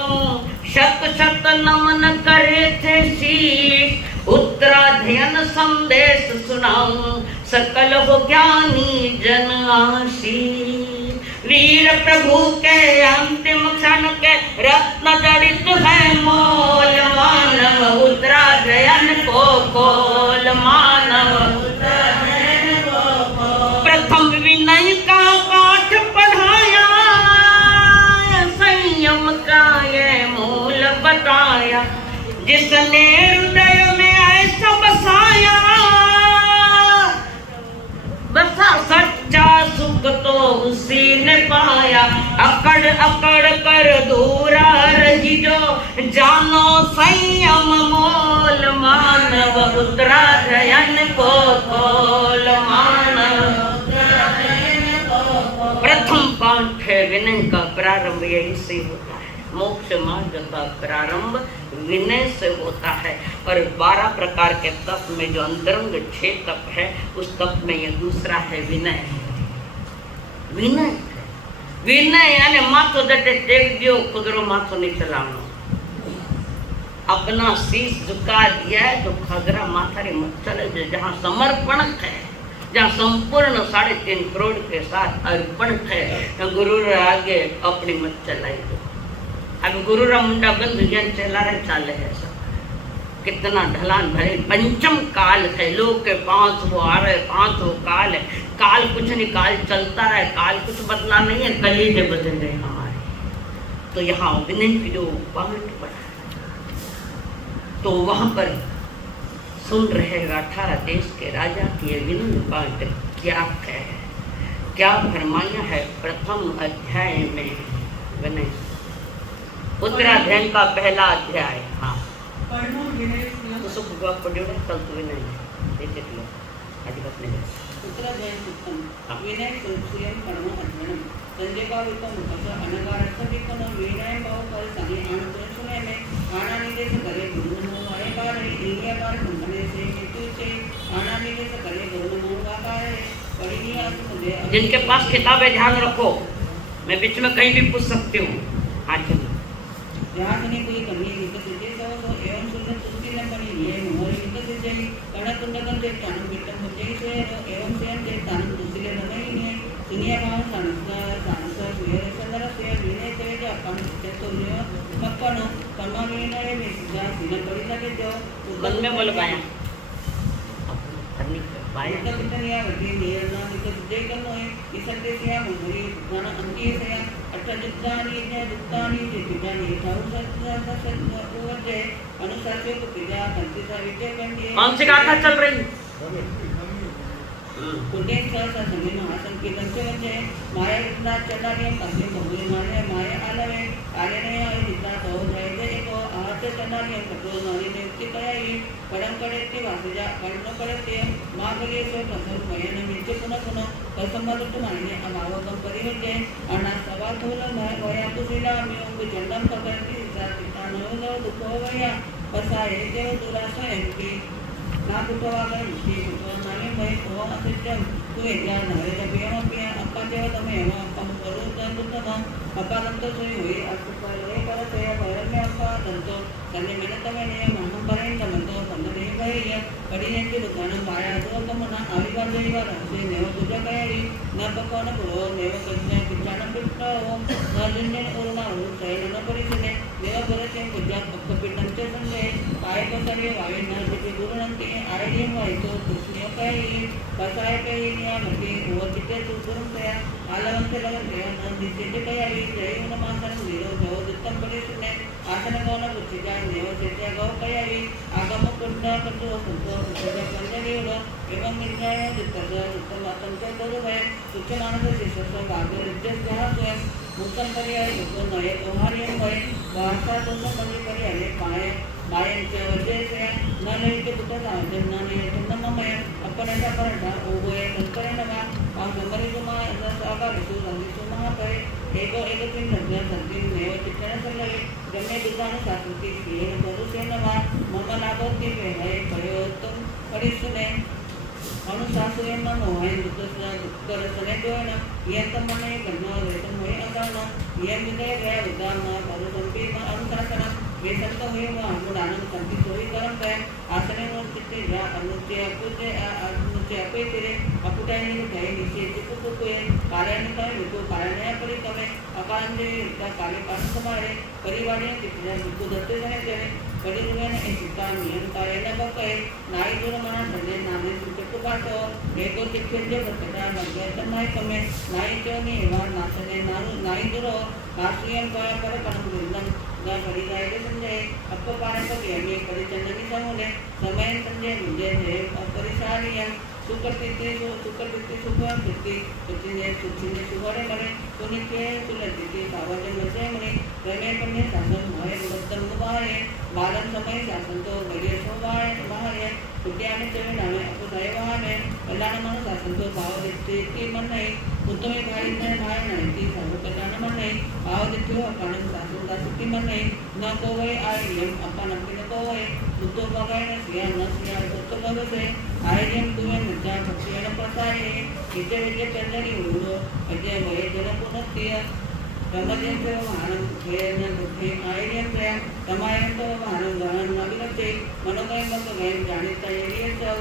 शत शत नमन करे थे शीश उत्तराध्ययन संदेश सुनाऊं सकल हो ज्ञानी जन आशीष। वीर प्रभु के अंतिम क्षण के रत्न जड़ित है मोल मानव उत्तराध्ययन को खोल मानव प्रथम विनय का पाठ पढ़ाया संयम का ये मूल बताया जिसने हृदय में ऐसा बसाया बसा सच्चा सुख तो उसी ने पाया। अकड़ अकड़ कर दूरा रही जो जानो संयम मोल मानव उत्तराध्ययन को खोल मानव। प्रथम पाठ है विनय का प्रारंभ यही से होता है। मोक्ष मार्ग का प्रारंभ विनय से होता है और 12 प्रकार के तप में जो अंतरंग 6 तप है उस तप में ये दूसरा है विनय। विनय विनय यानी माथो दटे टेक दियो खुदरो माथो नहीं चलानो अपना शीश झुका दिया है तो खगरा माथा रे मत चले। जहाँ समर्पण है जहाँ संपूर्ण 3.5 करोड़ के साथ अर्पण है गुरु आगे अपनी मत चलाई दो। अब गुरु रा मुंडा बंद ज्ञान चला रहे चाले है सब कितना ढलान भरे पंचम काल है लोग के 5 वो आ रहे 5 वो काल है। काल कुछ नहीं काल चलता रहे काल कुछ बदला नहीं है कलीजे बदल रहे हमारे। तो यहाँ विनय की जो पाठ पढ़ा तो वहां पर सुन रहेगा 18 देश के राजा की ये विनय पाठ क्या है क्या फरमाया है। प्रथम अध्याय में विनय उत्तराध्ययन का पहला अध्याय। हाँ तो सब बुआ पढ़ियो ना कल तो विनय देख लो आज अपने उत्तराध्ययन उत्तम विनय संशयम परम अध्ययन संजय का उत्तम मुखसा अनगारथ विकन विनय भाव कर सने आनंद सुने में आनानिदेश करे गुरु नमो आए बार इंद्रिय बार कंपने से मृत्यु से आनानिदेश करे गुरु नमो गाकार पढ़िए आप मुझे जिनके पास किताब है ध्यान रखो मैं बीच में कहीं भी पूछ सकती हूँ। आज ध्यान ने कोई कमी विकसित है तो एवं सुंदर तुलसी लंबनी लिए मोहर विकसित है कर्ण कुंडकन के तान विकम होते से एवं सेन के तान तुलसी ले नहीं है सुनिए भाव सांस सुयर संदर से विनय से जो अपन से तो ने मक्कन कर्म विनय में सीधा सीधा पड़ी लगे जो मन में बोल पाया पाया तो कितनिया वटी नियरना विकसित दे कनो है इसके से मुरी ज्ञान अंती से अष्टजुक्तानि ज्ञाजुक्तानि जिज्ञानि थाउसत्य अनुसार से तो क्रिया कंति सा विद्या कंति कौन सी गाथा चल रही कुंडे सा समय महासन के कंचे वचे माया इतना चलाने कंते बहुरे माने माया आलवे आले ने आए इतना तो जाए दे को आते चलाने कटो नारी ने की कराई परम करे की वासजा कर्म करते मार्गे से प्रसन्न मयन मिचे पुनः पुनः कसमत माने अभावकम परिवर्ते अना सवा थोल भया कुशिला म्यों चंदम पकड़ती सातितानो दुखो भया पसाए देव दुरासा एमपी ना कुटवागर मुक्ति कुटवाने मैं को असिद्धम तू एकला नवे जबिया पिया अप्पा देव तमे एवं अप्पम करो दुर्गम अपादंतो सोई हुई अस्पताल परते भयरण्य अपादंतो कन्ने मेनतमेने महम परेंदमंतो कन्ने भय कड़िनेंति दुकानं माया दुर्गमना आविवादेवार से नेव पूजा कयरी न पकोन पुरो नेव कज्ञा पिचानं पिट्टो न जुन्नेन उरुमा उरुसय न परिसने नेव परते पूजा पक्कपिटंचे संगे काय कसरे वावे न दिपे गुरुनंते आयडियम वायतो कृष्णियो कयरी पसाय कयरिया मती ओचिते सुगुरुंतया आलवंते लगते न दिसेते कयरी जय उनमासन वीरो जो दुत्तम परिसने आसन गौन पुच्छिका नेव सेत्या गौ कयरी आगम कुंड कंदो संतो पूजा कंजरीलो एवं निर्णय दुत्तज उत्तम आतंक करुवे उच्च मानस शिष्य भाग्य स्वयं मुक्तम पर्याय दुःख नये दोहार्यम वय भाषा दोष मंडी पर्याय पाय मायंचे वजेसे न लयित पुटता जन्नाने तन्नमय अपनेता परटा ओगोय संकरणवा आगमरिजुमा सागारिसु संदिसुमा करे एको एकतिन नद्या संतिन नेव चित्तन सल्लवे गम्य दुकान साकृति स्त्रीन करुसेनवा मम नागोति वेहय प्रयोत्तम परिसुने अनुशासुयन मोहय दुक्कसना दुक्करसने दोयन यंतमने गन्नो वेतन होय अकान यं विदय गया विदान परुसंपी अनुशासन वे संत हुए अनुदानम संति सोई करम गए आसने नो चित्ते या अनुचे अपे तेरे अपुटाई ने गए निशे चित्त को कार्यानि का विको कार्यानि अपरि कमे अकांजे का कार्य पास समारे परिवारे चित्ते दुख दत्ते जने जने परिरुवेन एसिता नियम कार्य न बके नाई दूर मना संजय नामे चित्त पासो एको चित्ते प्रत्यता नगे तनाई कमे नाई जोनी एवा नासने नाई दूर नासियन का पर कनम दुर्गम न परिदाय संजय अप्प पारंप के परिचंदनी समूले समय संजय मुझे है परिसारियं सुकर्तिते सुकर्तिते सुचिने सुहरे मरे कुनिके सुलतिते सावजन वसे मरे प्रेमे पन्ने शासन मोहे रुदत्तम मुबारे बालन समय शासन तो गलिय शोभाय महाय कुट्याने चले नामे अपुदाय वहाने कल्याण मन शासन तो भाव दित्ते की मन नहीं उत्तमे भाई ने भाई नहीं की सर्व कल्याण मन नहीं भाव दित्ते अपन शासन का सुखी मन नहीं न कोवे आयम अपन अपने कोवे उत्तो बगाय न सिया उत्तो बगसे आयम तुवे नजा भक्तियन प्रसारे इजे विजे चंदरी उडो अजय वये जन पुनत्य रमजेंते महानं वेयन दुखे आयम त्रय तमायं तो महानं गहन नविनते मनोगय मत गय जानिता येरिय चौ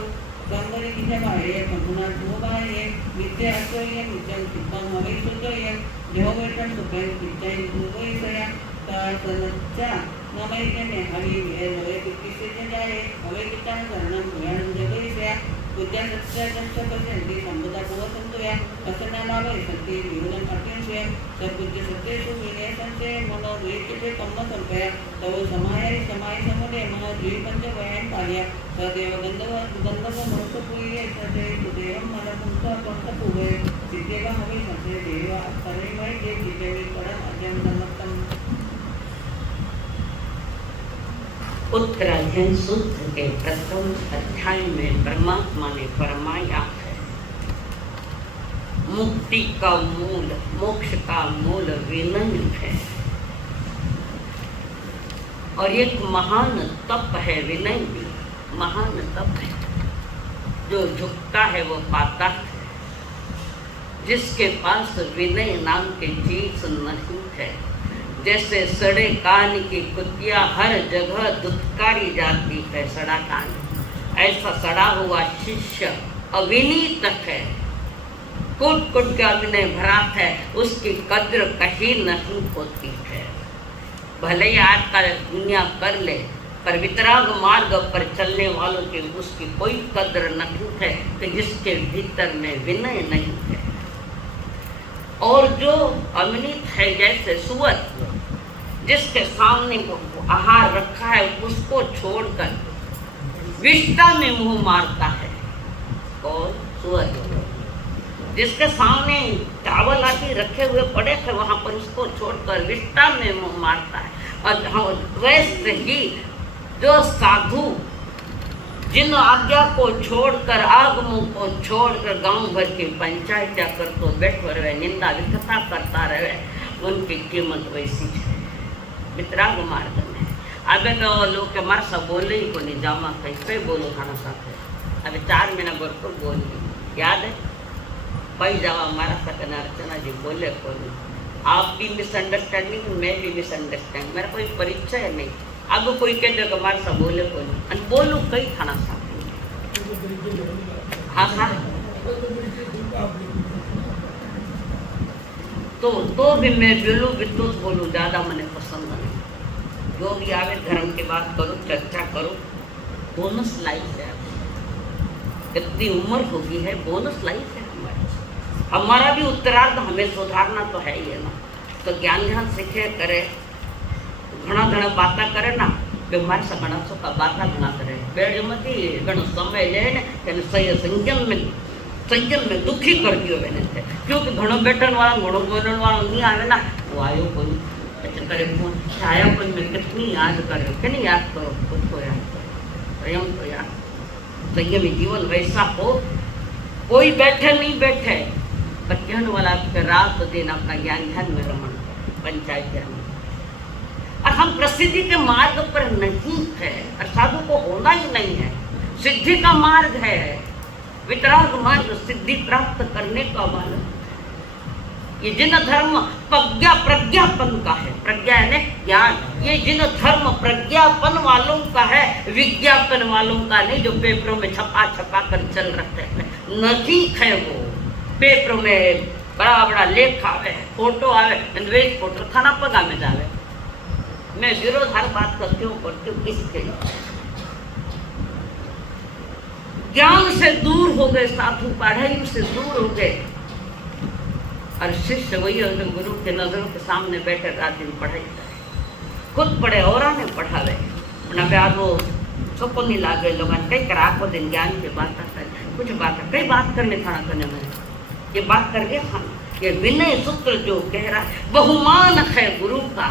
गंगरी की जबाए कंगना दुबाए नित्य अचोय नित्यं चित्तं हवे सुजय देववेटन सुखै चित्तै दुबई सया तासनच्चा नमैके ने हरि वे लोए किसे जाए हवे कितान शरणं भयं जगै सया विद्या सत्य परसेंटी संबदा को संतोया असना लाभ सत्य विरोधन अत्यंशय सब बुद्ध सत्येषु विनय संचय मनो द्वैते कम्म संपया तव समाय समुदय मनो द्वि पंच वयं कार्य सदेव गंधर्व मनुष्य पुये सते सुदेवं मन पुंसा पंत पुवे सिद्धेवा हवे सते देवा परिमय जे जितेवी परम अजम नमस्तम उत्तरायण सूत्र के प्रथम अध्याय में परमात्मा ने फरमाया है मुक्ति का मूल मोक्ष का मूल विनय है और एक महान तप है विनय भी महान तप है जो झुकता है वो पाता है जिसके पास विनय नाम की चीज नहीं है जैसे सड़े कान की कुतिया हर जगह दुत्कारी जाती है सड़ा कान ऐसा सड़ा हुआ शिष्य अविनीत है कुट कुट के अग्नि भरा है उसकी कद्र कहीं नहीं होती है भले ही आज का दुनिया कर ले पर वितराग मार्ग पर चलने वालों की उसकी कोई कद्र नहीं है कि जिसके भीतर में विनय नहीं है और जो अविनीत है जैसे सुअर जिसके सामने आहार रखा है उसको छोड़कर विष्ठा में मुंह मारता है और सुअर जिसके सामने चावल आदि रखे हुए पड़े थे वहां पर उसको छोड़कर विष्ठा में मुंह मारता है और वैसे ही जो साधु जिन आज्ञा को छोड़कर आगमों को छोड़कर गांव भर की पंचायत कर तो बैठे रहे निंदा विकथा करता रहे उनकी कीमत वैसी है वितराग मार्ग में अबे तो लोग के मार सब बोले ही को नहीं जामा कैसे बोलो खाना साथ है अबे 4 महीना भरपूर बोली याद है पै जावा मारा सकना अर्चना जी बोले को नहीं आप भी मिसअंडरस्टैंडिंग, मैं भी मिसअंडरस्टैंडिंग, मेरा कोई परिचय नहीं। अब कोई कह दे हमारे साथ बोले कोई नहीं बोलू कई खाना साथ हाँ हाँ तो भी मैं बोलूँ विद्युत बोलूँ, ज़्यादा मैंने पसंद नहीं। जो भी आवे धर्म की बात करो, चर्चा करो। बोनस लाइफ है, कितनी उम्र होगी है, बोनस लाइफ है हमारा भी उत्तरार्ध हमें सुधारना तो है ही है ना। तो ज्ञान ध्यान सीखे करे, घना घना बातें करे ना, बीमार से घना सुखा बातें घना करे, बेड़ मत घणो समय ले ने सही संयम में दुखी कर दियो मैंने थे। क्योंकि घणो बैठन वाला घणो बोलने वाला नहीं आवे ना, वो आयो कोई अच्छा करे फोन छाया कोई में कितनी याद करो कि नहीं याद करो, खुद को याद करो, स्वयं को याद। संयमी जीवन वैसा हो, कोई बैठे नहीं बैठे, बच्चन वाला रात दिन अपना ज्ञान ध्यान में रमण पंचायत ज्ञान। और हम प्रसिद्धि के मार्ग पर नहीं है, और साधु को होना ही नहीं है। सिद्धि का मार्ग है, वितराग मार्ग सिद्धि प्राप्त करने का मार्ग। ये जिन धर्म प्रज्ञापन का है, प्रज्ञा यानी ज्ञान, ये जिन धर्म प्रज्ञापन वालों का है, विज्ञापन वालों का नहीं, जो पेपरों में छपा कर चल रहे हैं। नहीं है वो पेपरों में बड़ा बड़ा लेख आवे, फोटो आवे, वेज फोटो थाना पगा में जावे। मैं विरोध हर बात करती हूँ किसके ज्ञान से दूर हो गए साधु, पढ़ाई से दूर हो गए, और शिष्य वही गुरु के नजरों के सामने बैठे रात दिन पढ़ाई करे, खुद पढ़े और आने पढ़ावे अपना ब्याह वो सबको नहीं लागे। लोग कई करा को दिन ज्ञान की बात करे, कुछ बात कई बात करने खाना करने में ये बात करके खाना। ये विनय सूत्र जो कह रहा है, बहुमान है गुरु का,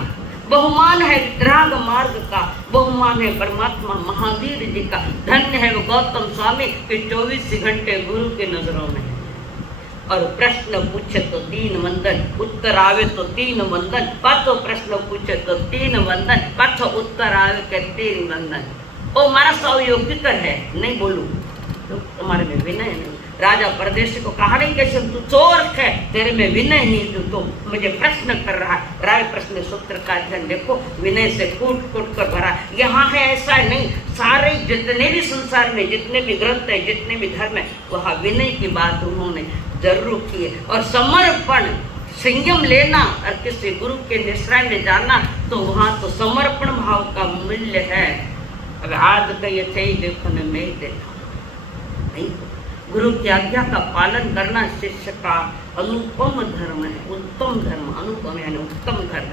बहुमान है वितराग मार्ग का, बहुमान है परमात्मा महावीर जी का। धन्य है वो गौतम स्वामी के 24 घंटे गुरु के नजरों में है। और प्रश्न पूछे तो 3 वंदन, उत्तर आवे तो 3 वंदन, पाछो प्रश्न पूछे तो 3 वंदन, पाछो उत्तर आवे के 3 वंदन। ओ मारा सौ योग्य कर है, नहीं बोलू तो तुम्हारे में विनय नहीं। राजा परदेशी को कहा नहीं कैसे तू चोर है, तेरे में विनय नहीं, तू मुझे प्रश्न कर रहा है। राय प्रश्न सूत्र का अध्ययन देखो, विनय से कूट कूट कर भरा। यहाँ है ऐसा नहीं, सारे जितने भी संसार में जितने भी ग्रंथ है, जितने भी धर्म है, वहाँ विनय की बात उन्होंने जरूर की है। और समर्पण, संयम लेना और किसी गुरु के निश्रय में जाना, तो वहाँ तो समर्पण भाव का मूल्य है। अब आज का ये थे देखो न मैं देखा नहीं, गुरु की आज्ञा का पालन करना शिष्य का अनुपम धर्म है, उत्तम धर्म। अनुपम यानी उत्तम धर्म।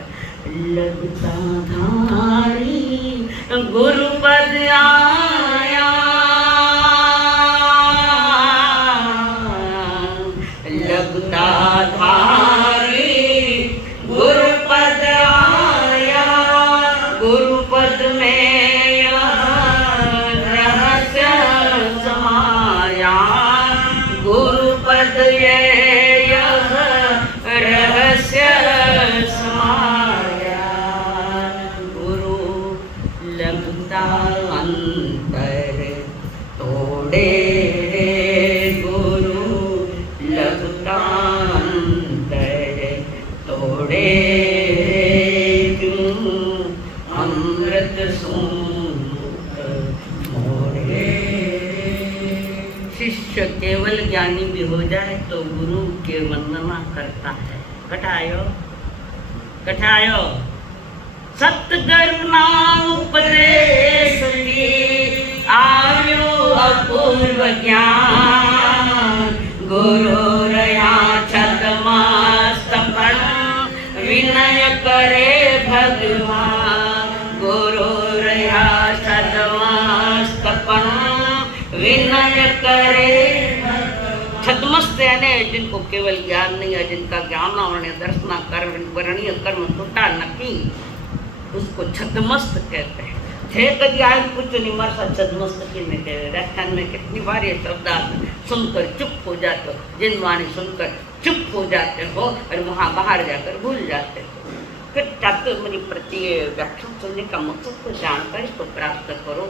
लगता धारी गुरु पद आया, लगता धारी गुरु पद आया, गुरु पद में रहस्य समाया। गुरु लगता अंतर तोड़े, गुरु लगता अंतर तोड़े, क्यों अमृत सूत मोड़े। शिष्य केवल ज्ञानी भी हो जाए तो गुरु के वंदना करता है। कठायो सतगुरु नाम उपदेश की, आयो अपूर्व ज्ञान। गुरु रया छतमस्तपन, विनय करे भगवान। गुरु रया छतमस्तपन, विनय करे। छतमस्त यानी जिनको केवल ज्ञान नहीं है, जिनका ज्ञान वर्ण्य दर्शना कर वर्णीय कर्म टूटा नकी, उसको छतमस्त कहते हैं। थे कभी आए कुछ नहीं मरसा छतमस्त की में कहे। व्याख्यान में कितनी बार ये शब्द आते, सुनकर चुप हो जाते हो, जिन वाणी सुनकर चुप हो जाते हो और वहाँ बाहर जाकर भूल जाते हो। फिर चातुर्मणि प्रति व्याख्यान सुनने का मकसद को जानकर इसको प्राप्त करो।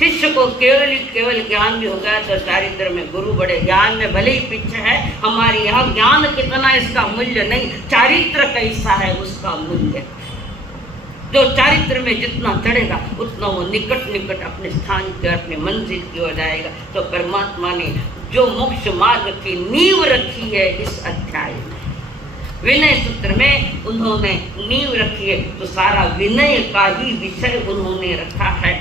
शिष्य को केवल ज्ञान भी हो गया तो चारित्र में गुरु बड़े। ज्ञान में भले ही पीछे है हमारे यहाँ, ज्ञान कितना इसका मूल्य नहीं, चारित्र कैसा है उसका मूल्य। जो चारित्र में जितना चढ़ेगा उतना वो निकट अपने स्थान की, अपने मंजिल की ओर जाएगा। तो परमात्मा ने जो मोक्ष मार्ग की नींव रखी है इस अध्याय में, विनय सूत्र में उन्होंने नींव रखी है, तो सारा विनय का ही विषय उन्होंने रखा है।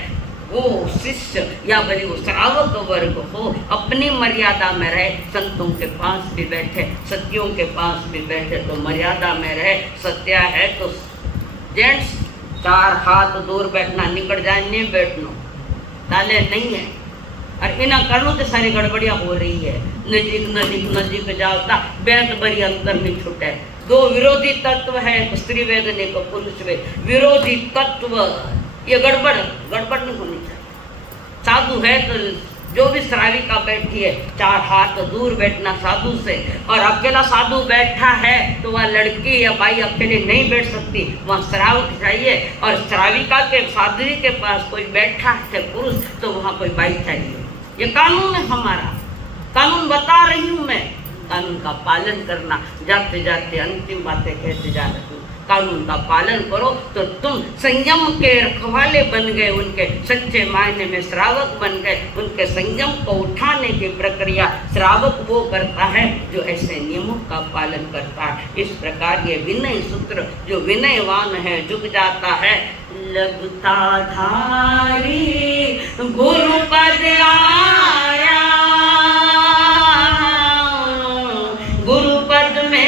वो शिष्य या भले वो श्रावक वर्ग हो, अपनी मर्यादा में रहे, संतों के पास भी बैठे, सत्यों के पास भी बैठे तो मर्यादा में रहे। सत्य है तो जेंट्स 4 हाथ दूर बैठना, निकट जाए नहीं बैठना, ताले नहीं है। और इन कारणों से सारी गड़बड़ियाँ हो रही है। नजीक जाता बैत बड़ी अंतर नहीं छूटे। 2 विरोधी तत्व है, स्त्री वेद ने को पुरुष वेद, विरोधी तत्व, ये गड़बड़ नहीं होनी चाहिए। साधु है तो जो भी श्राविका बैठी है 4 हाथ दूर बैठना साधु से, और अकेला साधु बैठा है तो वह लड़की या भाई अकेले नहीं बैठ सकती, वहाँ श्रावक चाहिए। और श्राविका के साध्वी के पास कोई बैठा है पुरुष तो वहाँ कोई बाई चाहिए। ये कानून है हमारा, कानून बता रही हूँ मैं, कानून का पालन करना। जाते जाते अंतिम बातें कहते जा रही हूँ, कानून का पालन करो तो तुम संयम के रखवाले बन गए, उनके सच्चे मायने में श्रावक बन गए। उनके संयम को उठाने की प्रक्रिया श्रावक वो करता है जो ऐसे नियमों का पालन करता है। इस प्रकार ये विनय सूत्र, जो विनयवान है झुक जाता है। लगता धारी गुरु पद आया, गुरु पद में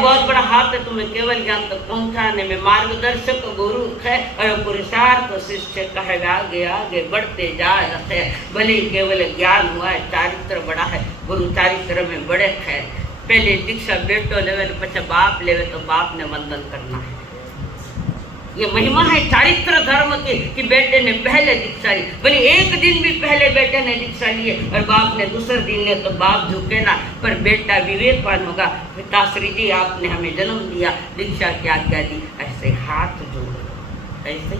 बहुत बड़ा हाथ है तुम्हें केवल ज्ञान तक पहुंचाने में। मार्गदर्शक गुरु है और पुरुषार्थ शिष्य कहे आगे आगे बढ़ते जा रहे। भले केवल ज्ञान हुआ है, चारित्र बड़ा है, गुरु चारित्र में बड़े है। पहले दीक्षा बेटो लेवे तो पीछे बाप लेवे तो बाप ने वंदन करना है। ये महिमा है चारित्र धर्म की कि बेटे ने पहले दीक्षा ली, भले एक दिन भी पहले बेटे ने दीक्षा ली और बाप ने दूसरे दिन लिया तो बाप झुके ना, पर बेटा विवेकवान होगा। पिताश्री जी आपने हमें जन्म दिया, दीक्षा की आज्ञा दी, ऐसे हाथ जोड़ो। ऐसे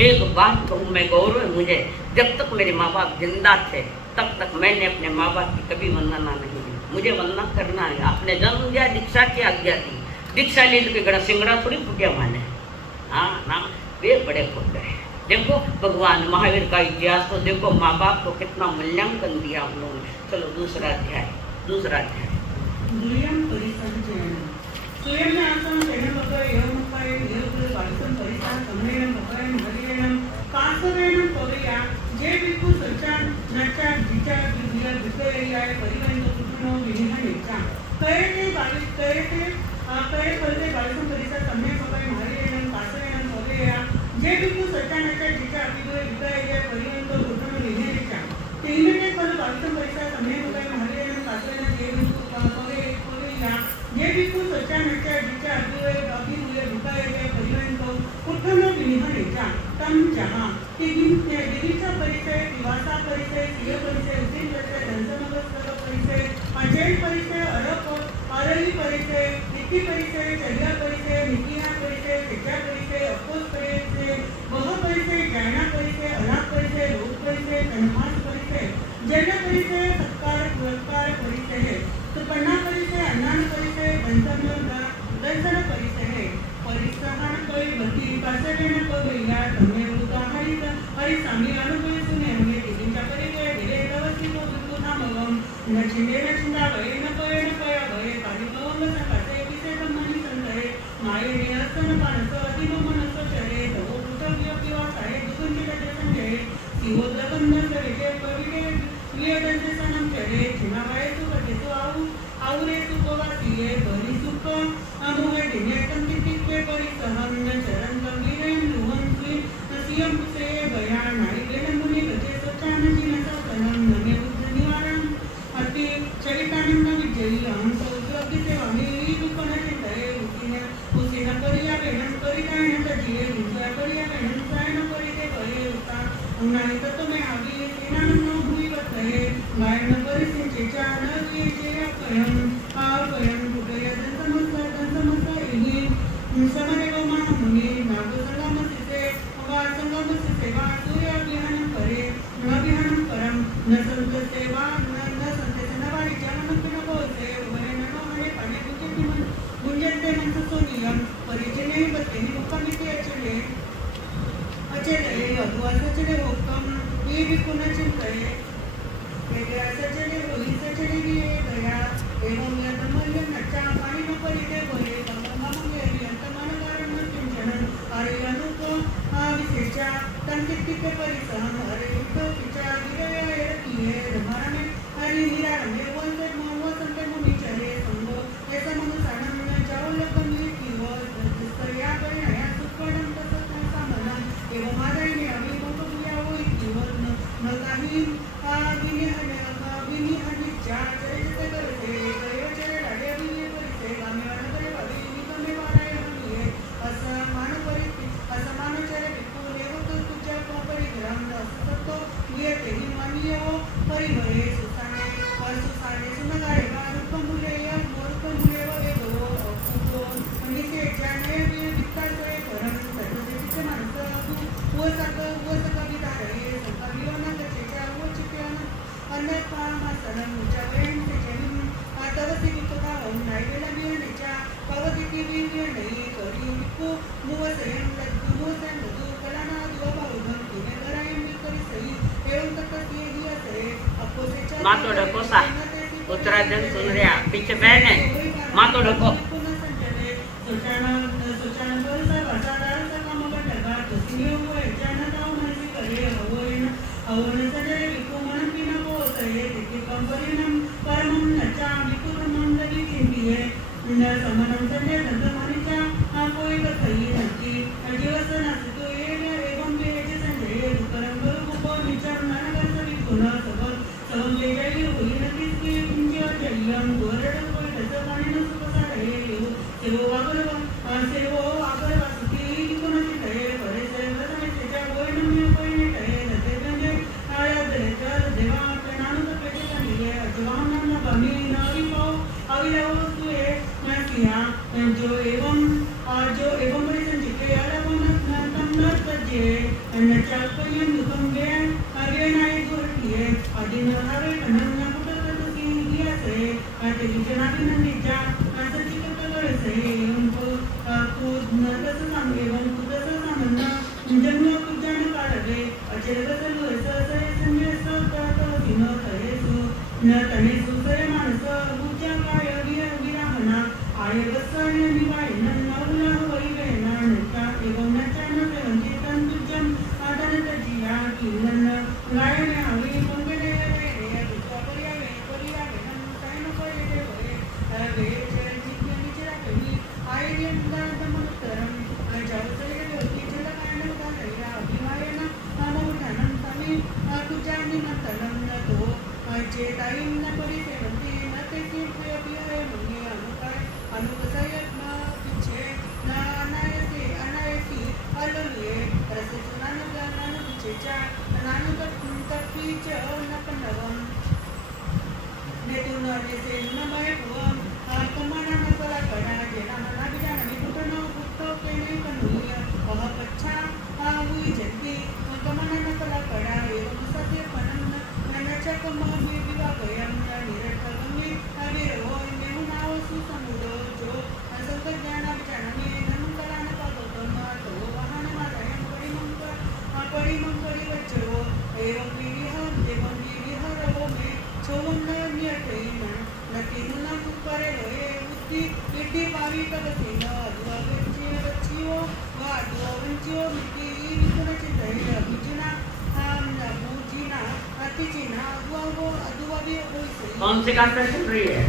एक बात कहूँ मैं, गौरव है मुझे, जब तक मेरे माँ बाप जिंदा थे तब तक मैंने अपने माँ बाप की कभी वंदना नहीं दी। मुझे वंदना करना है। आपने जन्म दिया, दीक्षा की आज्ञा दी, दीक्षा ली तो गड़ा सिंगड़ा थोड़ी फुटिया माने, हाँ ना, वे बड़े होते हैं। देखो भगवान महावीर का इतिहास तो देखो, माँ बाप को कितना मूल्यांकन दिया हम लोगों ने। चलो दूसरा अध्याय जे बिल्कुल सच्चानचा जिचा अतिदूर विकायले पर्यंत घुटणं लिहिण्याच्या तीनटे पद वास्तव परिसा समय होता महाराजांना पासना जे बिल्कुल कोरेया जे बिल्कुल सच्चानचा जिचा अतिदूर विकायले पर्यंत घुटणं लिहिण्याच्या तम जहां देवीचा परिचय, दिवासा परिचय, सिंह परिचय, उसीन परिचय, धनसमगत परिचय, अजय परिचय, अरली परिचय, नित्य परिचय, चर्या परिचय, निकिया परिचय, शिक्षा परिचय, अफकोस परिचय, वह परिचय, ज्ञाना परिचय, अलाप परिचय, लोक परिचय, तन्मास परिचय, जन परिचय, सत्कार पुरस्कार परिचय है, सुपर्णा परिचय, अन्नान परिचय, दंसन परिचय है, परिसहन कोई भक्ति पासरे न को गैया तमे उदाहरित हरि स्वामी अनुभव सुने हमें किंचा परिचय दिले तवसी को दुख नामगम न छिंदे न छिंदा भय न पय भय पारिभवंग सकासे विषय ब्रह्मनि संतरे माये निरसन पानस अति मनस चरे तव पुतव्य विवासाय दुसंचित संजय शिवोद्रबंध सरिते कविते वियदंते सनम चरे छिनावाय तु कटेतु आउरे तु कोवासिये बरि सुख अमोह दिनेतम तितिके परिसहन चरण गंभीरं लुहंसि नसियं से भया नारिकेलं मुनि गजे सचान जिनसा सनम नमे बुद्ध निवारण अति चरितानंद विजयी हम सौद्रव्य से वाणी दुखन चिंतये उसीन परिया गणन परिकायन तजिये विजय परिया गणन नाही तर तुम्ही आवी सेनानं भूमिवतये गायन परिस्थितीच्या नवीचे अपयम बुडय दंतमसा एही समरेव महामुनी नागसंगमसिते वासंगमसिते वा सूर्याभिहनं करे अभिहनं परम न संत सेवा न संत सनवाडी जनन पिन बोलते उभय ननो हणे पाने गुंजते मंच सोनियम परिचने बत्तेनी मुक्कामिते अचले अधुआसचले हुक्कम ये विकुन चिंतये वेगळ्यासचले होई सचले गिये दया एवं यतमल्य नच्चा पाणी न परिते बोले गंगमंगे यंतमन कारण चिंतन अरे अनुप विशेषा तंकितिके परिसहन अरे युक्त पिचा गिरया एरकिये रमारणे हरि निरारणे वंदे मो संते मुनिचरे संगो ऐसा मनु सानन जाओ लकमी किव दस्तया परिणया सुपडम तसत सामना एवं मादायने आम्ही मोठ्या होई किव न काही विनिहनिच्या चरित्र करते दैवचर राजे विनी परिसे गामीवान करे भावी निकमे वारायणे असं मानचर विपुल एवत तुझ्या परिग्राम असतो नियते हिमानिय परिवरे सुसाने सुनगाळे रूप मुलेय मोरूप मुले व वेगो अपुगो निसे ज्याने वित्ताचे परम तत्वचे माणसं व विधारे संकवियोना कचेच्या व चित्यान अन्यथा मासनं उच्चावयं जनिम तवसी विकता नायवेला बियनेच्या पवतिती बियने करी विकू मुवसयं लद्दू कलाना दुवा भावगम तिने करायं विकरी सही एवं तत्ती ही असरे अपोसेच्या मातो डकोसा उत्तराजन सुन रहा पीछे बहन है मातो डको सुचाना बरसा भाषादार काम बटगा तसियो वैचाना ताव मनसी करे हवन सजय विकू मन पिन बोसये तिथे कंपरिणम परमं नचा विकुरमं लगी चिंतिये न समनं सजय दंतमनिचा कोई कथई नची जीवस नासितो एवं वेजे संजय दुकरं गुरुगुपो निचर ननगस विकुन सबं वेजय होई नकिसकी इंजिव जयं गोरड कोई दसवाणी न सुपसारे सेवो आगर वासुकी विकुनची तये परे सेवसने तेजा गोयनम्य कोई तये नते गंजे आया दरेकर देवा प्रणानुत पेटे कनिये अजवान न बमी नारी पाओ अविलव तुए नसिया जो एवं बड़ी संजिके अलवन तमन तजे नचा कोयन दुकम गे आगे नाई गोरटिये अदिन हवे कनन न पुट तुकी गिया से आते विजना बिननिजा सचिक कगळसे उनको कूद न तस एवं कुदस सामन्ना जन्म कुजन काढवे अचल बसलु ससे संजय सत दिन तयसु न तनेसु सरे मानस उच्चा काय विराहना आय बसन निवायन नवला वै वेना नचा एवं नचन वंदे तंतुजम आदन तजिया किलन गायन हवी मंगले रे दुचा परिया वेन साइन परे रे वे जिज्ञ निचरा कमी आयन दमनतरम जावसरे योगी जल गायन गायया अभिमायन नामोधनं समी तुजानि न तनं न तो चेतायं न परिसेवन्ति न तेति प्रिय मुनि अनुकसयत् न पिछे न अनायसी अलुये रसचुनान गानन पिछेचा नानु तप्पीच न कन्नवम नेतुन नेसे न मय भुवम कमना न कला कड़ा जेना मना बिजान निपुटन पुट्टो केने कनुय पच्छा हुई जत्ती कमना न कला कड़ा एवं सत्य पनन ननचा कम विवा गयम निरटगमी अविरो नेहुनाव सुसमुदो जो संकट ज्ञान विचारणे ननु कला न पागोतम तो वाहन मादयम परिमंकरी वच्चो एवं विहरो मे छोवं न न्यतेन नतिनुना कुपरे लोये उद्दी इड्डी पावी तगसिन अद्ववच्चियो वाद्ववच्चियो मिति विकुनचि तय अभिजिना बुजिना अतिजिना अद्ववी होइसे कौन सी क्लास में चल रही है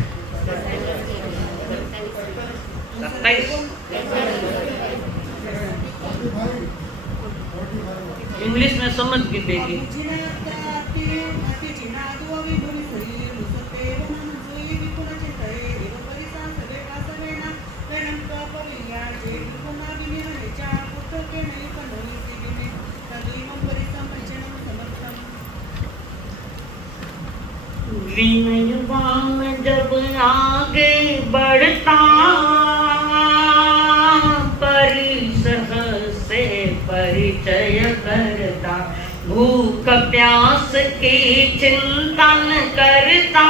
27 इंग्लिश में समझ के देगी विनयवान जब आगे बढ़ता, परिसह से परिचय करता, भूख प्यास की चिंता न करता,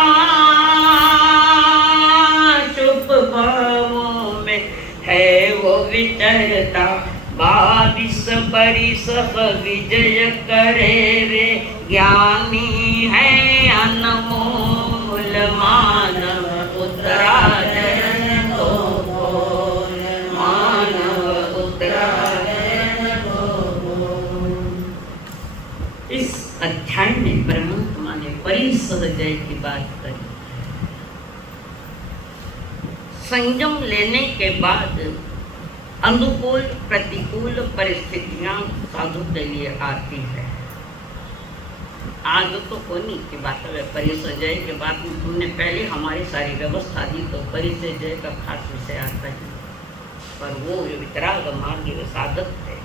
शुभ भावों में है वो विचरता, 22 परिसह विजय करे रे, ज्ञानी है अनमोल मानव उत्तरायण को बोल, मानव उत्तरायण को बोल। इस अध्याय में परमात्मा ने परिसह जय की बात करी। संयम लेने के बाद अनुकूल प्रतिकूल परिस्थितियां साधु के लिए आती है। आज तो कोनी की बात है, परिसर जय के बाद तुमने पहले हमारी सारी व्यवस्था दी तो परिसर जय का खास विषय आता है, पर वो वितराग मार्ग साधक थे।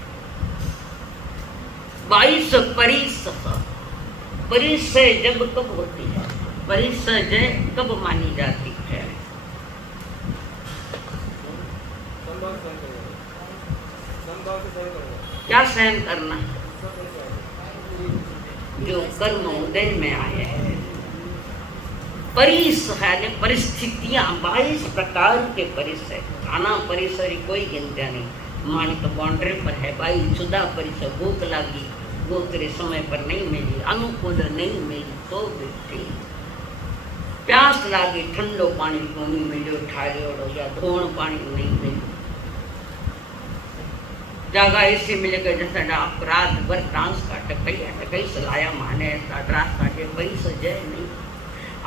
22 परिसर जब कब होती है, परिसर जय कब मानी जाती है? क्या सहन करना है? जो कर्म उदय में आए हैं। परिस है परिस्थितियां, 22 प्रकार के परिसर। खाना परिसर ही कोई गिनता नहीं, माने तो बाउंड्री पर है। 22 जुदा परिसर। भूख लगी, वो तेरे समय पर नहीं मिली, अनुकूल नहीं मिली तो भी प्यास लागी, ठंडो पानी को नहीं मिलो, ठाड़ो या धोण पानी नहीं मिलो, जगह ऐसे मिलेगा जैसा आप रात भर डांस काटे, कई सलाया माने डांस काटे, वही सजय नहीं।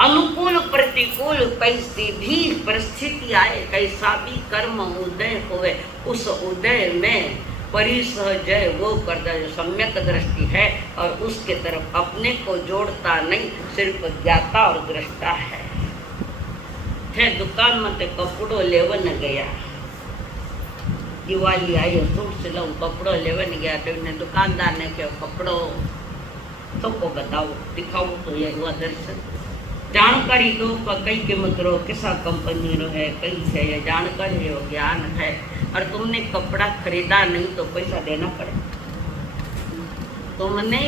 अनुकूल प्रतिकूल कैसी भी परिस्थिति आए, कैसा भी कर्म उदय होवे, उस उदय में परिसह जय वो करता जो सम्यक दृष्टि है और उसके तरफ अपने को जोड़ता नहीं, सिर्फ ज्ञाता और दृष्टा है। थे दुकान में ते कपड़ो लेवन गया, दिवाली आई सूट सिलाऊं, कपड़ो लेवन गया तो इन्हें दुकानदार ने कहा कपड़ो सबको बताओ, दिखाओ तो ये हुआ दर्शन। जानकारी दो कई कीमत रो, किसा कंपनी रो है, कई है, ये जानकारी हो, ज्ञान है। और तुमने कपड़ा खरीदा नहीं तो पैसा देना पड़े। तुमने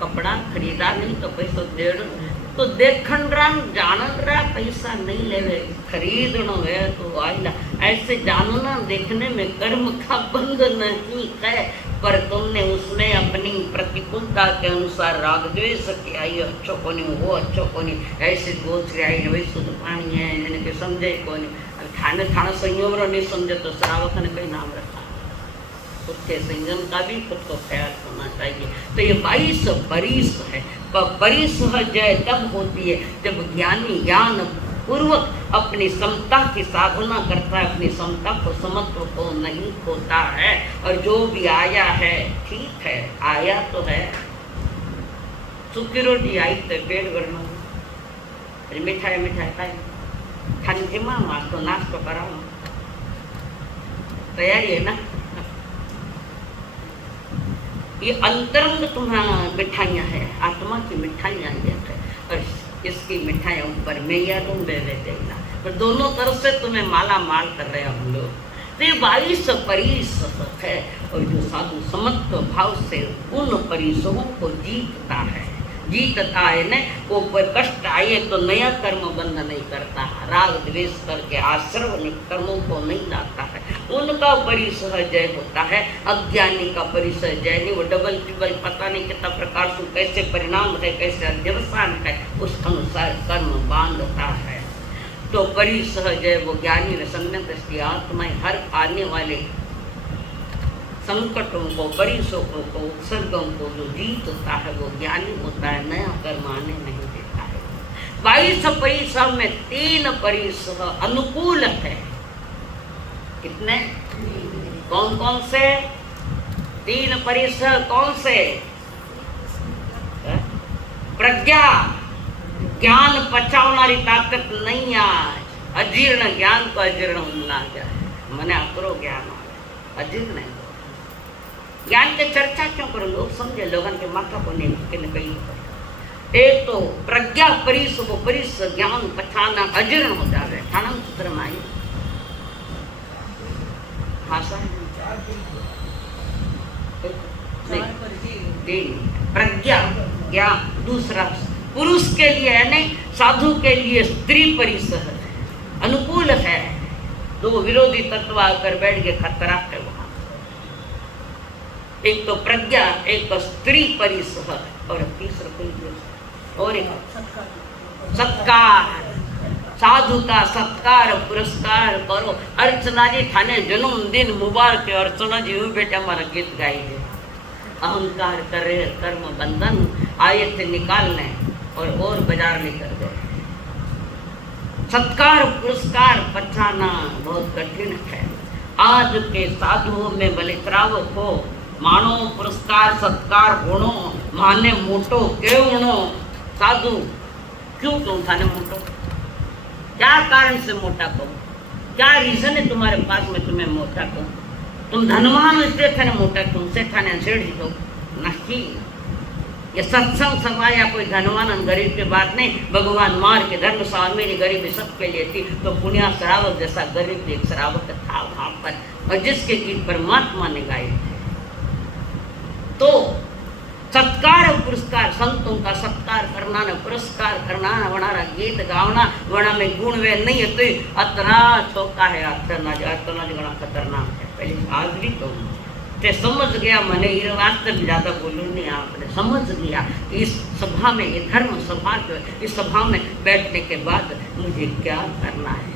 कपड़ा खरीदा नहीं तो पैसा दे तो देखन जानन रहा, पैसा नहीं लेवे, खरीदनो है तो आइला। ऐसे जानना देखने में कर्म का बंध नहीं है, पर तुमने उसमें अपनी प्रतिकूलता के अनुसार राग द्वेष किया, ये अच्छो को नहीं, वो अच्छो को नहीं, ऐसे गोच रहा है, वही शुद्ध पानी है, जिनके समझे को नहीं। खाने खाना संयम रो नहीं समझे तो श्रावक ने कई नाम रखा। खुद के संयम का भी खुद को ख्याल करना चाहिए। तो ये 22 परिस है। परिसह जय तब होती है जब ज्ञानी ज्ञान पूर्वक अपनी समता की साधना करता है, अपनी समता को समत्व को नहीं खोता है। और जो भी आया है ठीक है, आया तो है। सूखी रोटी आई तो पेट भरना, मिठाई मिठाई खाई, ठंडी माँ तो नाश्तो कराओ, तैयारी है ना। ये अंतरंग तुम्हारा मिठाइयाँ है, आत्मा की मिठाइयाँ ये है, और इसकी मिठाइयाँ ऊपर मैं या तुम दे देना, पर दोनों तरफ से तुम्हें माला माल कर रहे हैं हम लोग। तो ये 22 परिस है, और जो साधु समत्व भाव से उन परिसों को जीतता है, जीतता है न, वो पर कष्ट आए तो नया कर्म बंध नहीं करता, राग द्वेष करके आश्रव कर्मों को नहीं लाता है, उनका परिसह जय होता है। अज्ञानी का परिसह जय नहीं, वो डबल ट्रिबल पता नहीं कितना प्रकार से कैसे परिणाम है, कैसे अध्यवसान है, उस अनुसार कर्म बांधता है। तो परिसह जय वो ज्ञानी व सम्यक दृष्टि आत्माएं हर आने वाले संकटों को, परिसों को, उत्सर्गों को जो जीतता है वो ज्ञानी होता है, नया कर्म आने नहीं देता है। 22 परिसह में 3 परिसह अनुकूल है। कितने? कौन कौन से 3 परिसह? कौन से? प्रज्ञा, ज्ञान पचावनारी ताकत नहीं आए, अजीर्ण ज्ञान को अजीर्ण ना जाए, मने अकरो ज्ञान अजीर्ण नहीं। ज्ञान के चर्चा क्यों करो? लोग समझे, लोगों के माथा को नहीं कहीं एक तो प्रज्ञा परिस वो परिस ज्ञान पछाना अजीर्ण हो जावे ठाणा सूत्र में आई भाषा प्रज्ञा ज्ञान। दूसरा पुरुष के लिए है नहीं, साधु के लिए स्त्री परिस अनुकूल है। दो विरोधी तत्व आकर बैठ के खतरा है वहां। एक तो प्रज्ञा, एक तो स्त्री परिस और तीसरा कोई और एक सत्कार। साधु का सत्कार पुरस्कार करो। अर्चना जी थाने जन्मदिन मुबारक। अर्चना जी हुई बेटे हमारा गीत गाई है। अहंकार करे कर्म बंधन आए थे निकालने और बाजार लेकर गए। सत्कार पुरस्कार पछाना बहुत कठिन है। आज के साधुओं में बलित्रावक हो मानो पुरस्कार सत्कार होनो माने मोटो केवनो। साधु क्यों तुम थाने मोटो? क्या कारण से मोटा कहो? क्या रीजन है तुम्हारे पास में तुम्हें मोटा कहो? तुम धनवान इसलिए थाने मोटा, तुमसे थाने सेठ दो नहीं। ये सत्संग सभा या कोई धनवान और गरीब की बात नहीं। भगवान मार के धर्म स्वामी ने गरीबी सबके लिए थी, तो पुण्या श्रावक जैसा गरीब एक श्रावक था वहां पर, और जिसके गीत परमात्मा ने गाए थे। तो सत्कार और पुरस्कार, संतों का सत्कार करना न पुरस्कार करना न वनारा गीत गावना वना में गुण वे नहीं है तो अतना छोका है। अतना गणा खतरनाक है। पहले आज भी कहूँ ते समझ गया मैंने ये वास्ते में ज़्यादा बोलूँ नहीं। आपने समझ गया इस सभा में, ये धर्म सभा जो इस सभा में बैठने के बाद मुझे क्या करना है।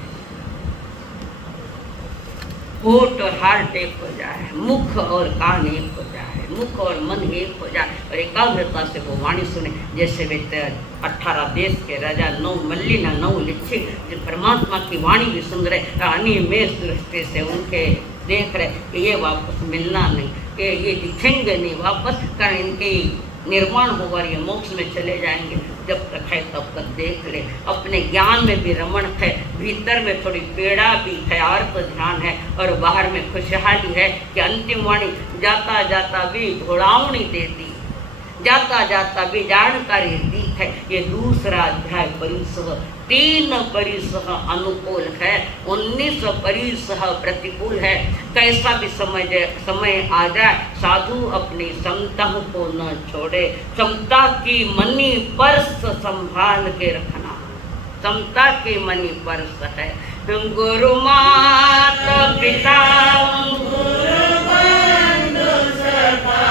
होठ और हार्ट एक हो जाए, मुख और कान एक हो जाए, मुख और मन एक हो जाए और एकाग्रता से वो वाणी सुने। जैसे वे 18 देश के राजा 9 मल्लिना 9 लिच्छी जो परमात्मा की वाणी भी सुन रहे, अनिमेष दृष्टि से उनके देख रहे कि ये वापस मिलना नहीं, ये दिखेंगे नहीं वापस, कारण इनके निर्माण होगा, ये मोक्ष में चले जाएंगे। जब तक है तब तक देख ले। अपने ज्ञान में भी रमण है, भीतर में थोड़ी पीड़ा भी है, आर्त ध्यान है और बाहर में खुशहाली है कि अंतिम वाणी जाता जाता भी घोड़ावनी देती, जाता जाता भी जानकारी दी है। ये दूसरा अध्याय परिसह 3 परिसह अनुकूल है, 19 परिसह प्रतिकूल है। कैसा भी समय आ जाए साधु अपनी समता को न छोड़े। समता की मनी पर्स संभाल के रखना, समता की मनी पर्स है। गुरु माता पिता गुरु बंधु सखा,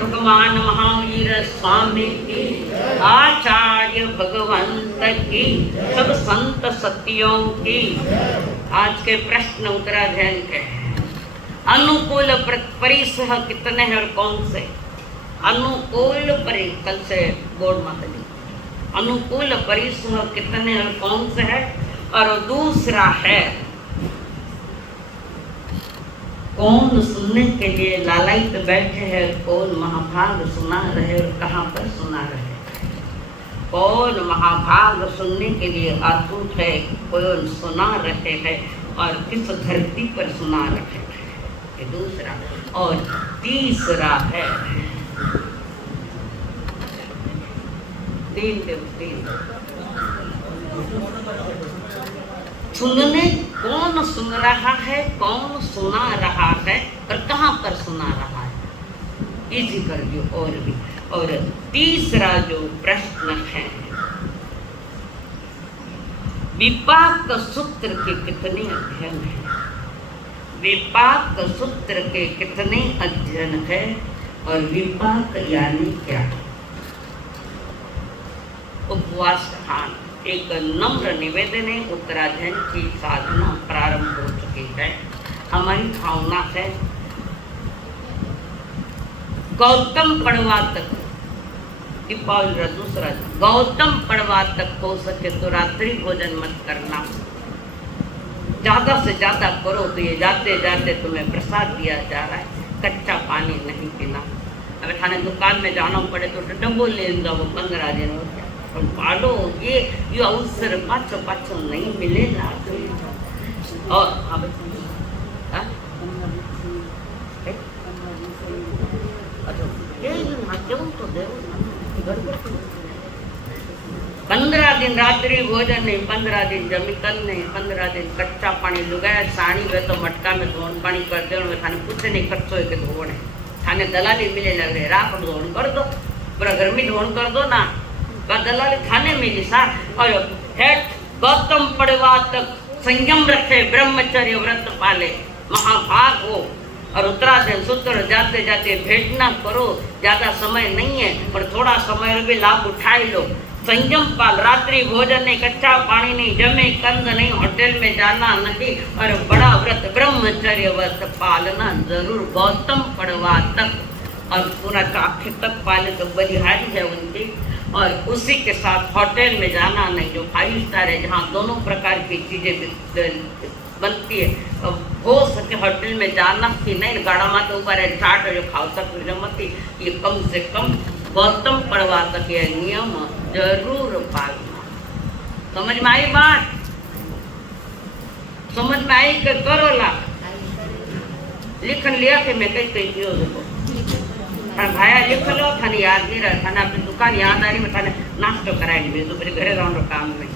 भगवान महावीर स्वामी की, आचार्य भगवंत की, सब संत सतियों की। आज के प्रश्न उत्तराध्ययन के अनुकूल परिसह कितने हैं और कौन से? अनुकूल परि, कल से बोर्ड माता जी, अनुकूल परिसह कितने और कौन से है, और दूसरा है कौन सुनने के लिए लालायित बैठे हैं, कौन महाभाग सुना रहे और कहाँ पर सुना रहे। कौन महाभाग सुनने के लिए आतुर है, कौन सुना रहे हैं और किस धरती पर सुना रहे हैं, ये दूसरा। और तीसरा है तीन सुनने, कौन सुन रहा है, कौन सुना रहा है और कहाँ पर सुना रहा है, इसी कर दियो और भी। और तीसरा जो प्रश्न है, विपाक सूत्र के कितने अध्ययन है, विपाक सूत्र के कितने अध्ययन है और विपाक यानी क्या। उपवास स्थान एक नम्र निवेदन है, उत्तराध्ययन की साधना प्रारंभ हो चुकी है। हमारी भावना है गौतम पड़वा तक, दीपावली दूसरा, गौतम पड़वा तक हो सके तो रात्रि भोजन मत करना, ज्यादा से ज्यादा करो तो ये जाते जाते तुम्हें प्रसाद दिया जा रहा है, कच्चा पानी नहीं पीना। अगर थाने दुकान में जाना पड़े तो डब्बो ले जाओ, 15 दिन हो गया और पालो, ये अवसर पाछो नहीं मिलेगा। और तो 15 दिन रात्रि भोजन नहीं, 15 दिन जमीकन नहीं, 15 दिन कच्चा पानी लुगाया साणी वे तो मटका में धोन पानी कर दे, थाने कुछ नहीं खर्चो है कि धोन है, थाने दलाली मिले लग रहे, राख धोन कर दो, पूरा गर्मी धोन कर दो ना, दलाली थाने मिली सा। और हेठ गौतम पड़वा तक संयम रखे, ब्रह्मचर्य व्रत पाले, महाभाग हो। और उत्तराध्ययन सूत्र जाते जाते भेंट ना करो, ज्यादा समय नहीं है पर थोड़ा समय भी लाभ उठाए लो। संयम पाल, रात्रि भोजन नहीं, कच्चा पानी नहीं, जमे कंद नहीं, होटल में जाना नहीं, और बड़ा व्रत ब्रह्मचर्य व्रत पालना जरूर गौतम पड़वा तक, और पूरा आखिर तक पाले तो बलिहारी है उनकी। और उसी के साथ होटल में जाना नहीं, जो 5 स्टार है जहाँ दोनों प्रकार की चीजें बनती है, हो सके होटल में जाना कि नहीं, गाड़ा में तो ऊपर है चाट जो खाओ तक जमती, ये कम से कम गौतम पड़वा तक ये नियम जरूर पालना। समझ में आई बात, समझ में आई कि करो ला, लिखन लिया कि मैं कहीं दियो देखो भाया लिख लो, थाने याद नहीं रहा, थाने अपनी दुकान याद आ रही, मैं थाने नाश्तो कराएंगे तो फिर घरे रहूँ काम में।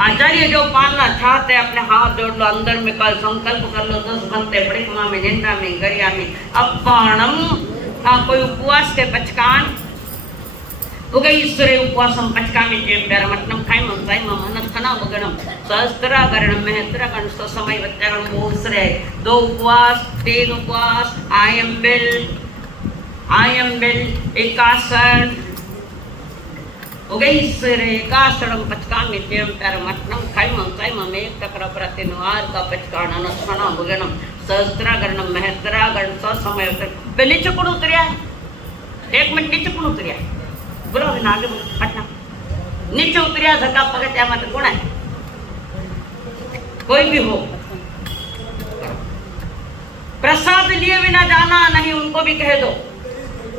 आचार्य जो पालना चाहते अपने हाथ जोड़ लो, अंदर में कल संकल्प कर लो, 10 बनते बड़े कुमा में, निंदा में, गरिया में, अपाणम। कोई उपवास के पचकान उगईश्वरे उपवासम पचकामी जेम प्यारमटनम खाइम साइम मनस्थना वगणम सहस्त्रागरणम महत्रागण समय वत्यागण मोसरे 2 उपवास 3 उपवास आयम बिल एकासन उगईश्वरे एकासनम पचकामी जेम प्यारमटनम खाइम साइम में तकर प्रतिनुवार का पचकान अनस्थना वगणम सहस्त्रागरणम महत्रागण समय वत्यागण नीचे कौन उतरिया, 1 मिनट नीचे कौन उतरिया, बोलो अभी आगे हटना, नीचे उतरिया धक्का पकड़िया मत, कौन है, कोई भी हो। प्रसाद लिए बिना जाना नहीं, उनको भी कह दो,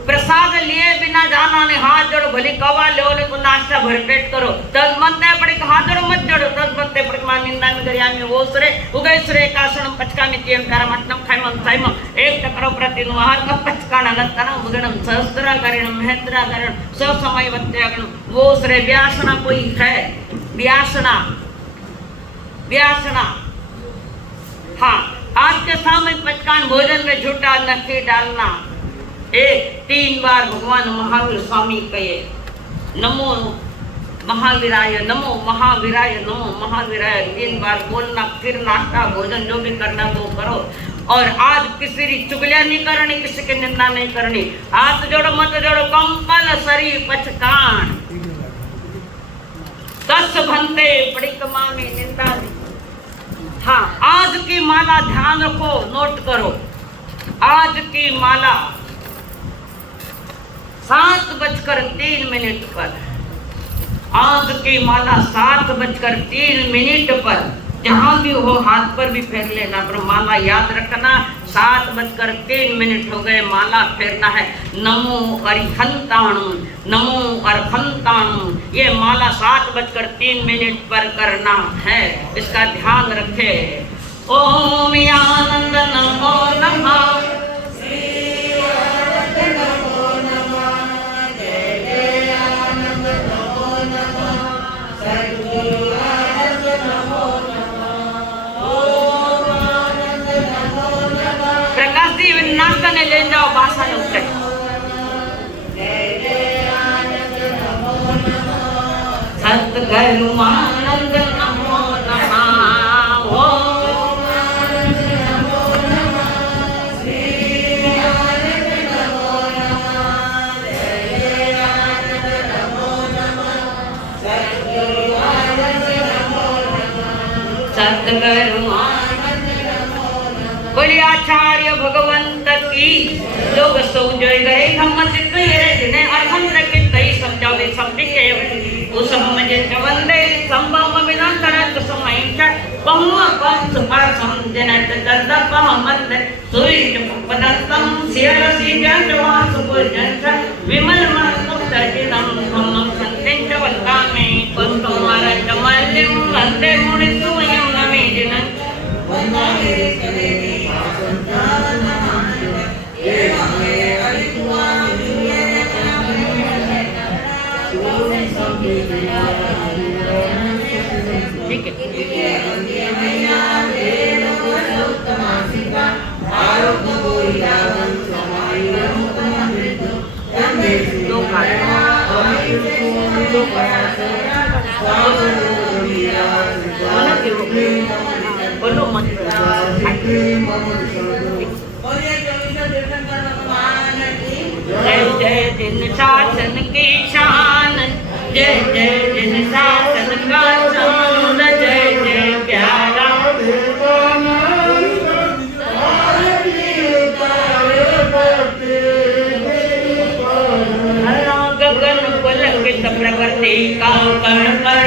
प्रसाद लिए बिना जाना नहीं, हाथ जोड़ो, भले कवा लो ने तो नाश्ता भरपेट करो, 10 बनते पड़े हाथ जोड़ो मत जोड़ो, 10 बनते पड़े मान निंदा में गरिया में वो सरे उगईश्वरे एकासनम पचकामी जेम प्यारमटनम खाइम साइम एक टकरो प्रतिनुहार का पचकान अनंतना मुगणम सहस्त्रागरणम महत्रागरण समय वत्यागण वो सरे। व्यासना कोई है, व्यासना व्यासना, हाँ आज के सामने पचकान भोजन में झूठा नहीं डालना। 3 बार भगवान महावीर स्वामी कहे नमो महावीराय, नमो महावीराय, नमो महावीराय, 3 बार बोलना, फिर नाश्ता भोजन जो भी करना वो करो। और आज किसी की चुगलियां नहीं करनी, किसी की निंदा नहीं करनी, हाथ जोड़ो मत जोड़ो, कंपलसरी पचकान 10 भंते बड़ी कमा में निंदा नहीं। हाँ आज की माला ध्यान रखो, नोट करो, आज की माला 7:03 पर आग की माला 7:03 पर जहां भी हो हाथ पर भी फेर लेना, पर माला याद रखना 7:03 हो गए, माला फेरना है। नमो अरिहंताणु, नमो अरहंताणु, ये माला 7:03 पर करना है, इसका ध्यान रखे। ओम आनंद नमो नमः, नाश्ता ने ले जाओ बासा उठे। सतगुरु आनंद नमो नमः, ओम आनंद नमो नमः, श्री आनंद नमो नमः, जय आनंद नमो नमः, सतगुरु आनंद नमो नमः, सतगुरु आनंद नमो नमः। बोलिए आचार्य भगवंत की लोग सो जय गए हम सिद्ध ये जिन्हें अर्हंत के तई समझावे समझे उस समझे वंदे संभव बिना करत समय का बहुआ पंच पर समझने तद पहमत सुरित पदतम सिरसी जंतवास पुजंत विमल मन सजिनम हम संतेन चवल्ता में कुंतो मारा जमल्यम वंदे मुनि तुयम नमेजन वंदे कलेनी ठीक है। बोलो मत जय जय जिन शासन की शान, जय जय जिन शासन का शान, जय जय प्यारा गगन पुलकित प्रकृति का कण कण